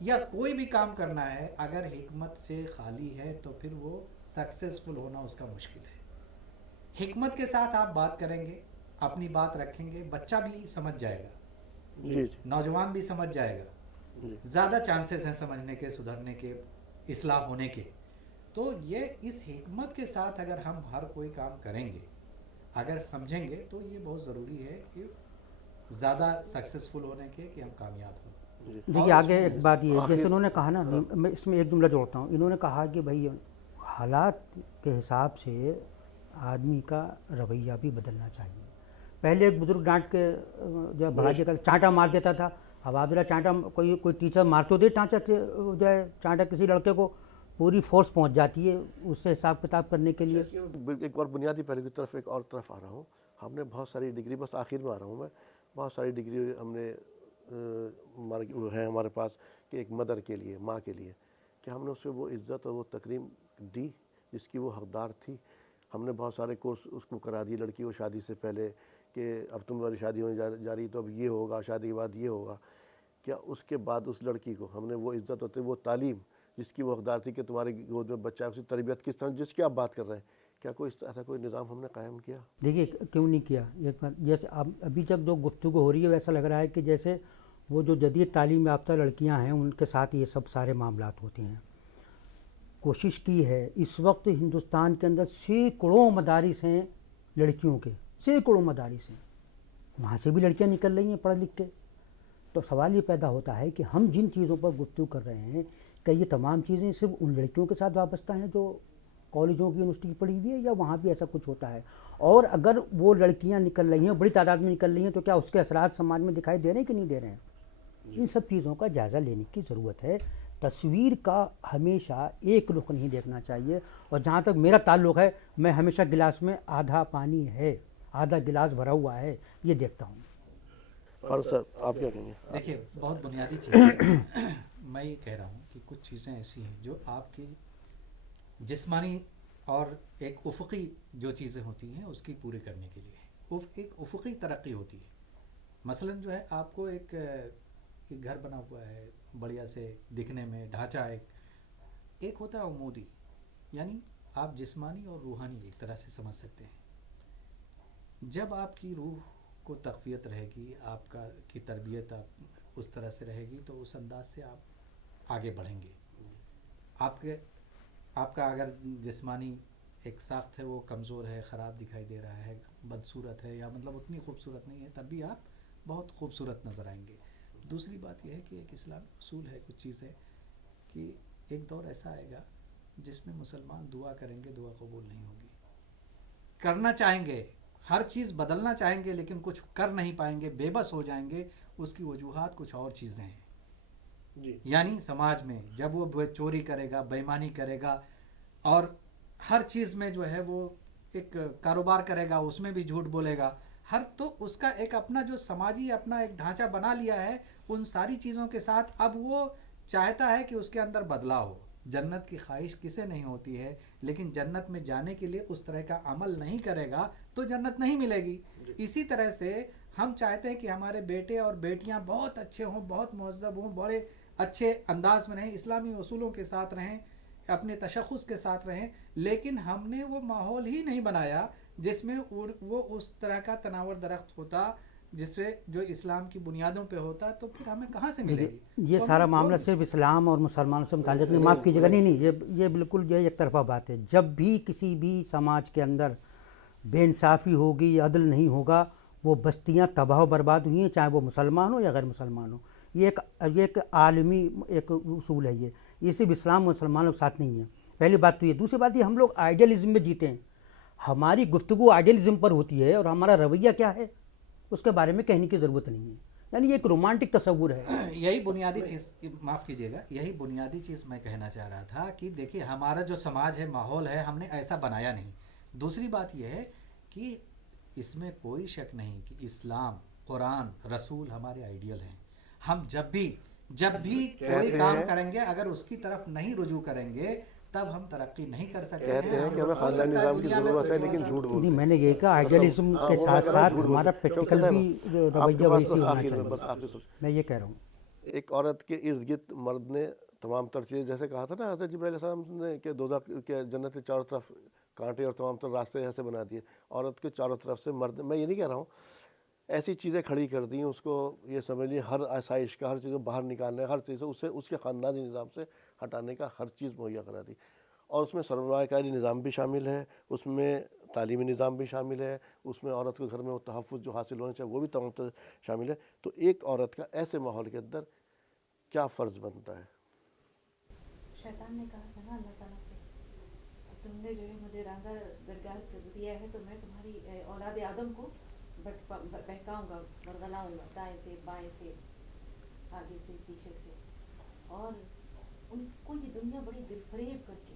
یا کوئی بھی کام کرنا ہے، اگر حکمت سے خالی ہے تو پھر وہ سکسیسفل ہونا اس کا مشکل ہے۔ حکمت کے ساتھ آپ بات کریں گے، اپنی بات رکھیں گے، بچہ بھی سمجھ جائے گا، نوجوان بھی سمجھ جائے گا، زیادہ چانسز ہیں سمجھنے کے، سدھرنے کے، اصلاح ہونے کے۔ تو یہ اس حکمت کے ساتھ اگر ہم ہر کوئی کام کریں گے، اگر سمجھیں گے، تو یہ بہت ضروری ہے کہ زیادہ سکسیسفل ہونے کے، کہ ہم کامیاب ہوں۔ دیکھیے آگے ایک بات یہ ہے، جیسے انہوں نے کہا نا، میں اس میں ایک جملہ جوڑتا ہوں، انہوں نے کہا کہ بھائی حالات کے حساب سے آدمی کا رویہ بھی بدلنا چاہیے۔ پہلے ایک بزرگ ڈانٹ کے جو بھاجی کا چانٹا مار دیتا تھا، اب آپ ذرا چانٹا، کوئی ٹیچر مار تو دے چانٹا جو ہے چانٹا کسی لڑکے کو، پوری فورس پہنچ جاتی ہے اس سے حساب کتاب کرنے کے لیے۔ ایک اور بنیادی پہلو کی طرف ایک اور طرف آ رہا ہوں۔ ہم نے بہت ساری ڈگری، بس آخر میں آ رہا ہوں میں، بہت ساری ڈگری ہم نے ہے ہمارے پاس کہ ایک مدر کے لیے، ماں کے لیے، کہ ہم نے اسے وہ عزت اور وہ تکریم دی جس کی وہ حقدار تھی۔ ہم نے بہت سارے کورس اس کو کرا دیے لڑکی کو شادی سے پہلے کہ اب تمہاری شادی ہونے جا رہی تو اب یہ ہوگا، شادی کے بعد یہ ہوگا۔ کیا اس کے بعد اس لڑکی کو ہم نے وہ عزت ہوتی، وہ تعلیم جس کی وہ حقدار تھی کہ تمہاری گود میں بچہ ہے، اس کی تربیت کس طرح، جس کی آپ بات کر رہے ہیں، کیا کوئی ایسا کوئی نظام ہم نے قائم کیا؟ دیکھیے کیوں نہیں کیا، جیسے ابھی تک جو گفتگو ہو رہی ہے ویسا لگ رہا ہے کہ جیسے وہ جو جدید تعلیم یافتہ لڑکیاں ہیں ان کے ساتھ یہ سب سارے معاملات ہوتے ہیں۔ کوشش کی ہے، اس وقت ہندوستان کے اندر سینکڑوں مدارس ہیں لڑکیوں کے، سینکڑوں مدارس ہیں، وہاں سے بھی لڑکیاں نکل رہی ہیں پڑھ لکھ کے۔ تو سوال یہ پیدا ہوتا ہے کہ ہم جن چیزوں پر گفتگو کر رہے ہیں، کہ یہ تمام چیزیں صرف ان لڑکیوں کے ساتھ وابستہ ہیں جو کالجوں کی یونیورسٹی کی پڑھی ہوئی ہے، یا وہاں بھی ایسا کچھ ہوتا ہے؟ اور اگر وہ لڑکیاں نکل رہی ہیں، بڑی تعداد میں نکل رہی ہیں، تو کیا اس کے اثرات سماج میں دکھائی دے رہے ہیں کہ نہیں دے رہے ہیں؟ ان سب چیزوں کا جائزہ لینے کی ضرورت ہے۔ تصویر کا ہمیشہ ایک رخ نہیں دیکھنا چاہیے، اور جہاں تک میرا تعلق ہے میں ہمیشہ گلاس میں آدھا پانی ہے، آدھا گلاس بھرا ہوا ہے، یہ دیکھتا ہوں۔ اور سر آپ کیا کہیں گے؟ دیکھیے بہت بنیادی چیز ہے، میں یہ کہہ رہا ہوں کہ کچھ چیزیں ایسی ہیں جو آپ کی جسمانی اور ایک افقی جو چیزیں ہوتی ہیں اس کی پوری کرنے کے لیے ایک افقی ترقی ہوتی ہے. مثلا جو ہے آپ کو ایک گھر بنا ہوا ہے بڑھیا سے دکھنے میں ڈھانچہ ایک ہوتا ہے عمودی، یعنی آپ جسمانی اور روحانی ایک طرح سے سمجھ سکتے ہیں. جب آپ کی روح کو تقویت رہے گی، آپ کی تربیت آپ اس طرح سے رہے گی تو اس انداز سے آپ آگے بڑھیں گے. آپ کا اگر جسمانی ایک ساخت ہے وہ کمزور ہے، خراب دکھائی دے رہا ہے، بدصورت ہے یا مطلب اتنی خوبصورت نہیں ہے، تب بھی آپ بہت خوبصورت نظر آئیں گے. دوسری بات یہ ہے کہ ایک اسلام اصول ہے، کچھ چیزیں کہ ایک دور ایسا آئے گا جس میں مسلمان دعا کریں گے، دعا قبول نہیں ہوگی. کرنا چاہیں گے، ہر چیز بدلنا چاہیں گے، لیکن کچھ کر نہیں پائیں گے، بے بس ہو جائیں گے. اس کی وجوہات کچھ اور چیزیں ہیں. یعنی سماج میں جب وہ چوری کرے گا، بے ایمانی کرے گا اور ہر چیز میں جو ہے وہ ایک کاروبار کرے گا، اس میں بھی جھوٹ بولے گا، تو اس کا ایک اپنا جو سماجی اپنا ایک ڈھانچہ بنا لیا ہے، ان ساری چیزوں کے ساتھ اب وہ چاہتا ہے کہ اس کے اندر بدلاؤ ہو. جنت کی خواہش کسے نہیں ہوتی ہے، لیکن جنت میں جانے کے لیے اس طرح کا عمل نہیں کرے گا تو جنت نہیں ملے گی. اسی طرح سے ہم چاہتے ہیں کہ ہمارے بیٹے اور بیٹیاں بہت اچھے ہوں، بہت مہذب ہوں، بڑے اچھے انداز میں رہیں، اسلامی اصولوں کے ساتھ رہیں، اپنے تشخص کے ساتھ رہیں، لیکن ہم نے وہ ماحول ہی نہیں بنایا جس میں وہ اس طرح کا تناور درخت ہوتا جس سے جو اسلام کی بنیادوں پہ ہوتا، تو پھر ہمیں کہاں سے ملے گی. یہ سارا معاملہ صرف اسلام اور مسلمانوں سے متعلق نہیں، معاف کیجیے گا، نہیں یہ بالکل یہ ایک طرفہ بات ہے. جب بھی کسی بھی سماج کے اندر بے انصافی ہوگی، عدل نہیں ہوگا، وہ بستیاں تباہ و برباد ہوئی ہیں، چاہے وہ مسلمان ہو یا غیر مسلمان ہو. یہ ایک عالمی ایک اصول ہے. یہ صرف اسلام مسلمانوں کے ساتھ نہیں ہے. پہلی بات تو یہ. دوسری بات یہ، ہم لوگ آئیڈیلزم میں جیتے ہیں. ہماری گفتگو آئیڈیلزم پر ہوتی ہے اور ہمارا رویہ کیا ہے اس کے بارے میں کہنے کی ضرورت نہیں ہے. یعنی یہ ایک رومانٹک تصور ہے. یہی بنیادی چیز، معاف کیجیے گا، یہی بنیادی چیز میں کہنا چاہ رہا تھا کہ دیکھیے ہمارا جو سماج ہے، ماحول ہے، ہم نے ایسا بنایا نہیں. دوسری بات یہ ہے کہ اس میں کوئی شک نہیں کہ اسلام، قرآن، رسول ہمارے آئیڈیل ہیں. ہم جب بھی کوئی کام کریں گے اگر اس کی طرف نہیں رجوع کریں گے تب ہم ترقی نہیں کر سکتے کہتے ہیں کہ ہمیں خاندانی نظام کی ضرورت ہے، لیکن جھوٹ بولتے نہیں، ہیں. میں نے یہ کہا آئیڈیلزم کے ساتھ ساتھ ہمارا پریکٹیکل بھی رویہ ویسی ہونا چاہیے. میں یہ کہہ رہا ہوں ایک عورت کے ارد گرد مرد نے تمام تر چیزیں، جیسے کہا تھا نا حضرت جبرائیل علیہ السلام نے کہ دوزخ کے جنت کے چاروں طرف کانٹے اور تمام تر راستے ایسے بنا دیے. عورت کے چاروں طرف سے مرد، میں یہ نہیں کہہ رہا ہوں، ایسی چیزیں کھڑی کر دی، اس کو یہ سمجھ لیے ہر آسائش کا، ہر چیز کو باہر نکالنے، ہر چیز اسے اس کے خاندانی نظام سے ہٹانے کا ہر چیز مہیا کرا دی. اور اس میں سرمایہ کاری نظام بھی شامل ہے، اس میں تعلیمی نظام بھی شامل ہے، اس میں عورت کو گھر میں وہ تحفظ جو حاصل ہونا چاہیے وہ بھی تمام تر شامل ہے. تو ایک عورت کا ایسے ماحول کے اندر کیا فرض بنتا ہے؟ شیطان نے کہا تھا نا اللہ تعالیٰ سے، تم نے جو ہے مجھے رانگا درگاہ کر دیا ہے تو میں تمہاری اولاد آدم کو بہکاؤں گا، برگلاؤں گا، دائیں سے بائیں سے، آگے سے پیچھے سے، اور ان کو یہ دنیا بڑی دل فریب کر کے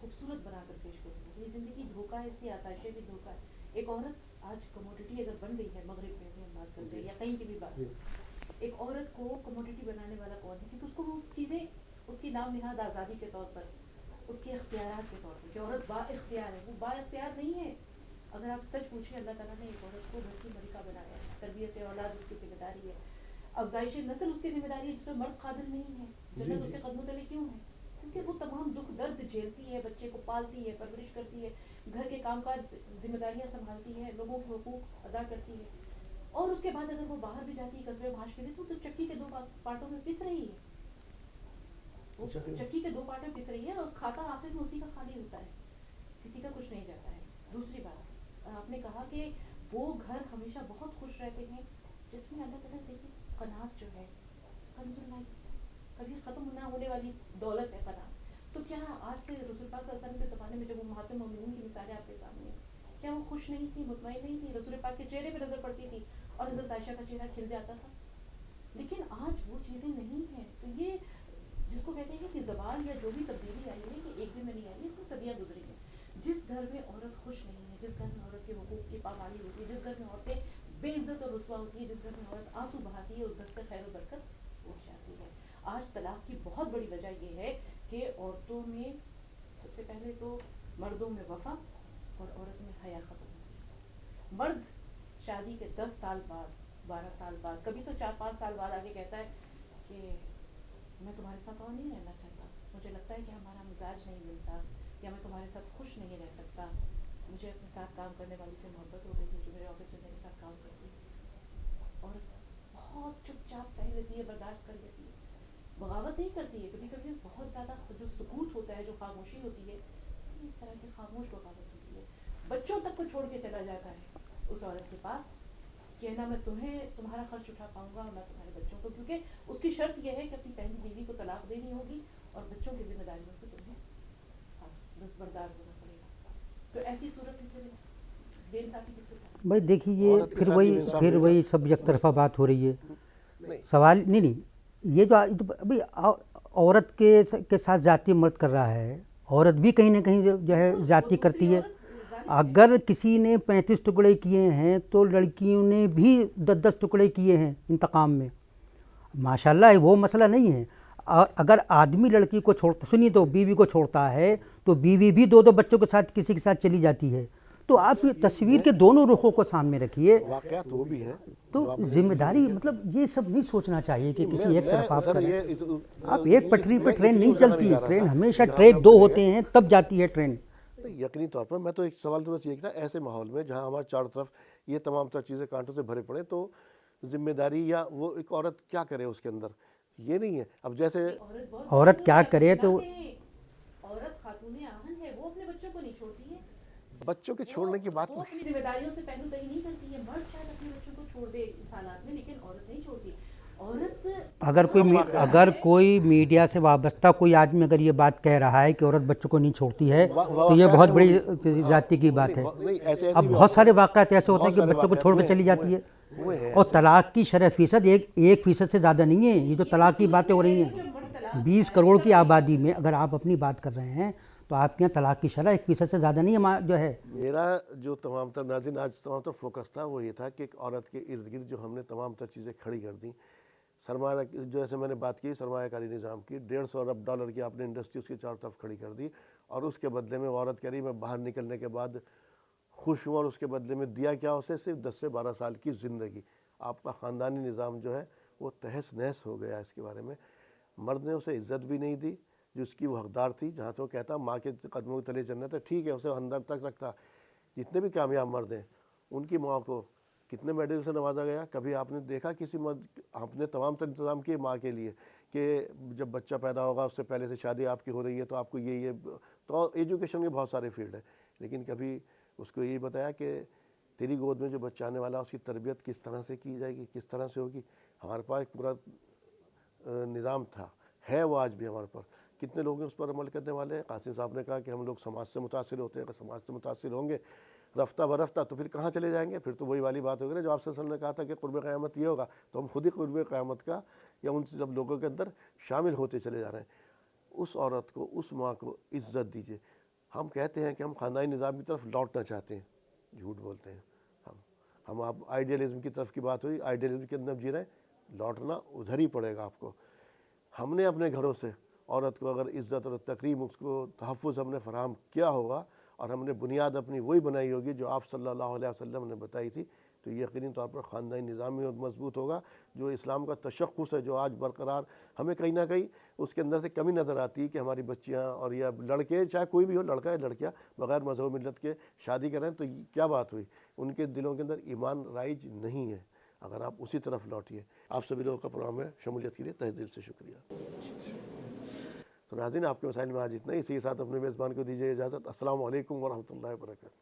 خوبصورت بنا کر پیش کروں گا. یہ زندگی دھوکہ ہے، اس کی آسائشیں بھی دھوکہ ہے. ایک عورت آج کموڈٹی اگر بن گئی ہے، مغرب میں بھی ہم بات کرتے ہیں یا کہیں کی بھی بات، ایک عورت کو کموڈٹی بنانے والا کون ہے؟ کیونکہ اس کو وہ چیزیں، اس کی نام نہاد آزادی کے طور پر، اس کے اختیارات کے طور پر کہ عورت با اختیار ہے. وہ با اختیار نہیں ہے. اگر آپ سچ پوچھیں، اللہ تعالیٰ نے ایک عورت کو گھر کی ملکہ بنایا ہے، تربیت اولاد اس کی ذمہ داری ہے، افزائش نسل اس کی ذمہ داری ہے، جس پہ مرد قادر نہیں ہے. جنت اس کے قدموں تلے کیوں ہے؟ کیونکہ وہ تمام دکھ درد جھیلتی ہے، بچے کو پالتی ہے، پرورش کرتی ہے، گھر کے کام کاج ذمہ داریاں سنبھالتی ہے، لوگوں کے حقوق ادا کرتی ہے. اور اس کے بعد اگر وہ باہر بھی جاتی ہے قصبے معاش کے لیے تو چکی کے 2 پارٹوں میں پس رہی ہے. وہ چکی کے 2 پارٹوں میں پس رہی ہے اور کھاتا آخر میں اسی کا خالی ہوتا ہے، کسی کا کچھ نہیں جاتا ہے. دوسری بات، آپ نے کہا کہ وہ گھر ہمیشہ بہت خوش رہتے ہیں جس میں اللہ تعالیٰ دیکھیں قناعت جو ہے، کنز النعیم، کبھی ختم نہ ہونے والی دولت ہے قناعت. تو کیا آج سے رسول پاک صلی اللہ علیہ وسلم کے زمانے میں جب وہ مہاتم مومنون کی مثالیں آپ کے سامنے ہیں، کیا وہ خوش نہیں تھی، مطمئن نہیں تھی؟ رسول پاک کے چہرے پہ نظر پڑتی تھی اور حضرت عائشہ کا چہرہ کھل جاتا تھا. لیکن آج وہ چیزیں نہیں ہیں. تو یہ جس کو کہتے ہیں کہ زوال یا جو بھی تبدیلی آئی ہے کہ ایک دن میں نہیں آئی، اس میں صدیاں گزری ہیں. جس گھر میں عورت خوش نہیں ہے، جس گھر میں عورت کے حقوق کی پامالی ہوتی ہے، جس گھر میں عورتیں بے عزت اور رسوا ہوتی ہے، جس گھر میں عورت آنسو بہاتی ہے، اس گھر سے خیر و برکت اٹھ جاتی ہے. آج طلاق کی بہت بڑی وجہ یہ ہے کہ عورتوں میں سب سے پہلے تو مردوں میں وفا اور عورت میں حیا ختم ہو گیا. مرد شادی کے 10 سال بعد 12 سال بعد کبھی تو 4-5 سال بعد آگے کہتا ہے کہ میں تمہارے ساتھ اور نہیں رہنا چاہتا, مجھے لگتا ہے کہ ہمارا مزاج نہیں ملتا, یا میں تمہارے ساتھ خوش نہیں رہ سکتا, مجھے اپنے ساتھ کام کرنے والی سے محبت ہو گئی ہے جو میرے آفس میں میرے ساتھ کام کرتی ہے. اور بہت چپ چاپ سہی لیتی ہے, برداشت کر لیتی ہے, بغاوت نہیں کرتی ہے. کبھی کبھی بہت زیادہ جو سکوت ہوتا ہے, جو خاموشی ہوتی ہے, ایک طرح کی خاموش بغاوت ہوتی ہے. بچوں تک کو چھوڑ کے چلا جاتا ہے اس عورت کے پاس کہ نہ میں تمہارا خرچ اٹھا پاؤں گا اور نہ تمہارے بچوں کو, کیونکہ اس کی شرط یہ ہے کہ اپنی پہلی بیوی کو طلاق دینی ہوگی اور بچوں کی ذمہ داریوں سے تمہیں دستبردار ہونا پڑے گا. تو ایسی صورت میں پھر بے انصافی کس کے ساتھ؟ بھائی دیکھیے یہ عورت کے ساتھ پھر وہی سب یک طرفہ بات ہو رہی ہے. نہیں سوال نہیں یہ جو ابھی عورت کے ساتھ زیادتی مرد کر رہا ہے, عورت بھی کہیں نہ کہیں جو ہے زیادتی کرتی ہے. اگر کسی نے 35 ٹکڑے کیے ہیں تو لڑکیوں نے بھی 10 ٹکڑے کیے ہیں انتقام میں. ماشاءاللہ وہ مسئلہ نہیں ہے. اگر آدمی لڑکی کو چھوڑتا, سنیے, تو بیوی کو چھوڑتا ہے تو بیوی بھی 2 بچوں کے ساتھ کسی کے ساتھ چلی جاتی ہے. تو آپ یہ تصویر کے دونوں رخوں کو سامنے رکھیے. واقعات وہ بھی ہیں تو ذمہ داری مطلب یہ سب نہیں سوچنا چاہیے کہ کسی ایک طرف آپ کریں. آپ ایک پٹری پہ ٹرین نہیں چلتی, ٹرین ہمیشہ ٹریک 2 ہوتے ہیں تب جاتی ہے ٹرین. یقینی طور پر میں تو ایک سوال تو بس یہ تھا, ایسے ماحول میں جہاں ہمارے چاروں طرف یہ تمام تر چیزیں کانٹوں سے بھرے پڑے, تو ذمہ داری یا وہ ایک عورت کیا کرے اس کے اندر, یہ نہیں ہے. اب جیسے عورت کیا کرے تو عورت خاتون آہن ہے, وہ اپنے بچوں کو نہیں چھوڑتی ہے. بچوں کے چھوڑنے کی بات وہ اپنی ذمہ داریوں سے پہلو تہی نہیں کرتی ہے. مرد شاید اپنے بچوں کو چھوڑ دے اس حالات میں, لیکن عورت نہیں چھوڑتی. عورت اگر کوئی میڈیا سے وابستہ کوئی آدمی اگر یہ بات کہہ رہا ہے کہ عورت بچوں کو نہیں چھوڑتی ہے تو یہ بہت بڑی زیادتی کی بات ہے. اب بہت سارے واقعات ایسے ہوتے ہیں کہ بچوں کو چھوڑ کے چلی جاتی ہے. اور طلاق کی شرح فیصد 1% سے زیادہ نہیں ہے. یہ جو طلاق کی باتیں ہو رہی ہیں 20 کروڑ کی آبادی میں اگر آپ اپنی بات کر رہے ہیں تو آپ کے یہاں طلاق کی شرح 1% سے زیادہ نہیں ہے جو ہے. میرا جو تمام تر ناظرین آج تمام تر فوکس تھا وہ یہ تھا کہ ایک عورت کے ارد گرد جو ہم نے تمام تر چیزیں کھڑی کر دیں. سرمایہ جو ایسے میں نے بات کی سرمایہ کاری نظام کی, $150 ارب کی آپ نے انڈسٹری اس کی چاروں طرف کھڑی کر دی, اور اس کے بدلے میں عورت کہہ رہی میں باہر نکلنے کے بعد خوش ہوں, اور اس کے بدلے میں دیا کیا اسے, صرف 10 سے 12 سال کی زندگی. آپ کا خاندانی نظام جو ہے وہ تہس نہس ہو گیا. اس کے بارے میں مرد نے اسے عزت بھی نہیں دی جو اس کی وہ حقدار تھی. جہاں سے وہ کہتا ماں کے قدموں کے تلے چلنا تھا, ٹھیک ہے, اسے اندر تک رکھتا. جتنے بھی کامیاب مرد ہیں ان کی ماں کو کتنے میڈل سے نوازا گیا. کبھی آپ نے دیکھا کسی مرد, آپ نے تمام تر انتظام کیے ماں کے لیے کہ جب بچہ پیدا ہوگا اس سے پہلے سے شادی آپ کی ہو رہی ہے تو آپ کو یہ تو ایجوکیشن کے بہت سارے فیلڈ ہیں, لیکن کبھی اس کو یہی بتایا کہ تیری گود میں جو بچہ آنے والا اس کی تربیت کس طرح سے کی جائے گی, کس طرح سے ہوگی. ہمارے پاس ایک پورا نظام تھا, ہے وہ آج بھی ہمارے پاس. کتنے لوگ ہیں اس پر عمل کرنے والے ہیں. قاسم صاحب نے کہا کہ ہم لوگ سماج سے متاثر ہوتے ہیں. اگر سماج سے متاثر ہوں گے رفتہ برفتہ تو پھر کہاں چلے جائیں گے. پھر تو وہی والی بات ہوگی نا جو آپ صلی اللہ علیہ وسلم نے کہا تھا کہ قرب قیامت یہ ہوگا, تو ہم خود ہی قرب قیامت کا یا ان سب لوگوں کے اندر شامل ہوتے چلے جا رہے ہیں. اس عورت کو, اس ماں کو عزت دیجیے. ہم کہتے ہیں کہ ہم خاندانی نظام کی طرف لوٹنا چاہتے ہیں, جھوٹ بولتے ہیں. ہم آپ آئیڈیلزم کی طرف کی بات ہوئی, آئیڈیلزم کے اندر جی رہے ہیں, لوٹنا ادھر ہی پڑے گا آپ کو. ہم نے اپنے گھروں سے عورت کو اگر عزت اور تکریم, اس کو تحفظ ہم نے فراہم کیا ہوگا, اور ہم نے بنیاد اپنی وہی بنائی ہوگی جو آپ صلی اللہ علیہ وسلم نے بتائی تھی, تو یقینی طور پر خاندانی نظام ہی مضبوط ہوگا. جو اسلام کا تشخص ہے جو آج برقرار, ہمیں کہیں نہ کہیں اس کے اندر سے کمی نظر آتی ہے کہ ہماری بچیاں اور یا لڑکے, چاہے کوئی بھی ہو, لڑکا ہے لڑکیاں, بغیر مذہب و ملت کے شادی کریں تو کیا بات ہوئی. ان کے دلوں کے اندر ایمان رائج نہیں ہے. اگر آپ اسی طرف لوٹیے. آپ سبھی لوگوں کا پروگرام میں شمولیت کے لیے تہہ دل سے شکریہ. تو ناظرین آپ کے مسائل میں آج اتنا ہی. اسی کے ساتھ اپنے میزبان کو دیجیے اجازت. السلام علیکم ورحمۃ اللہ وبرکاتہ.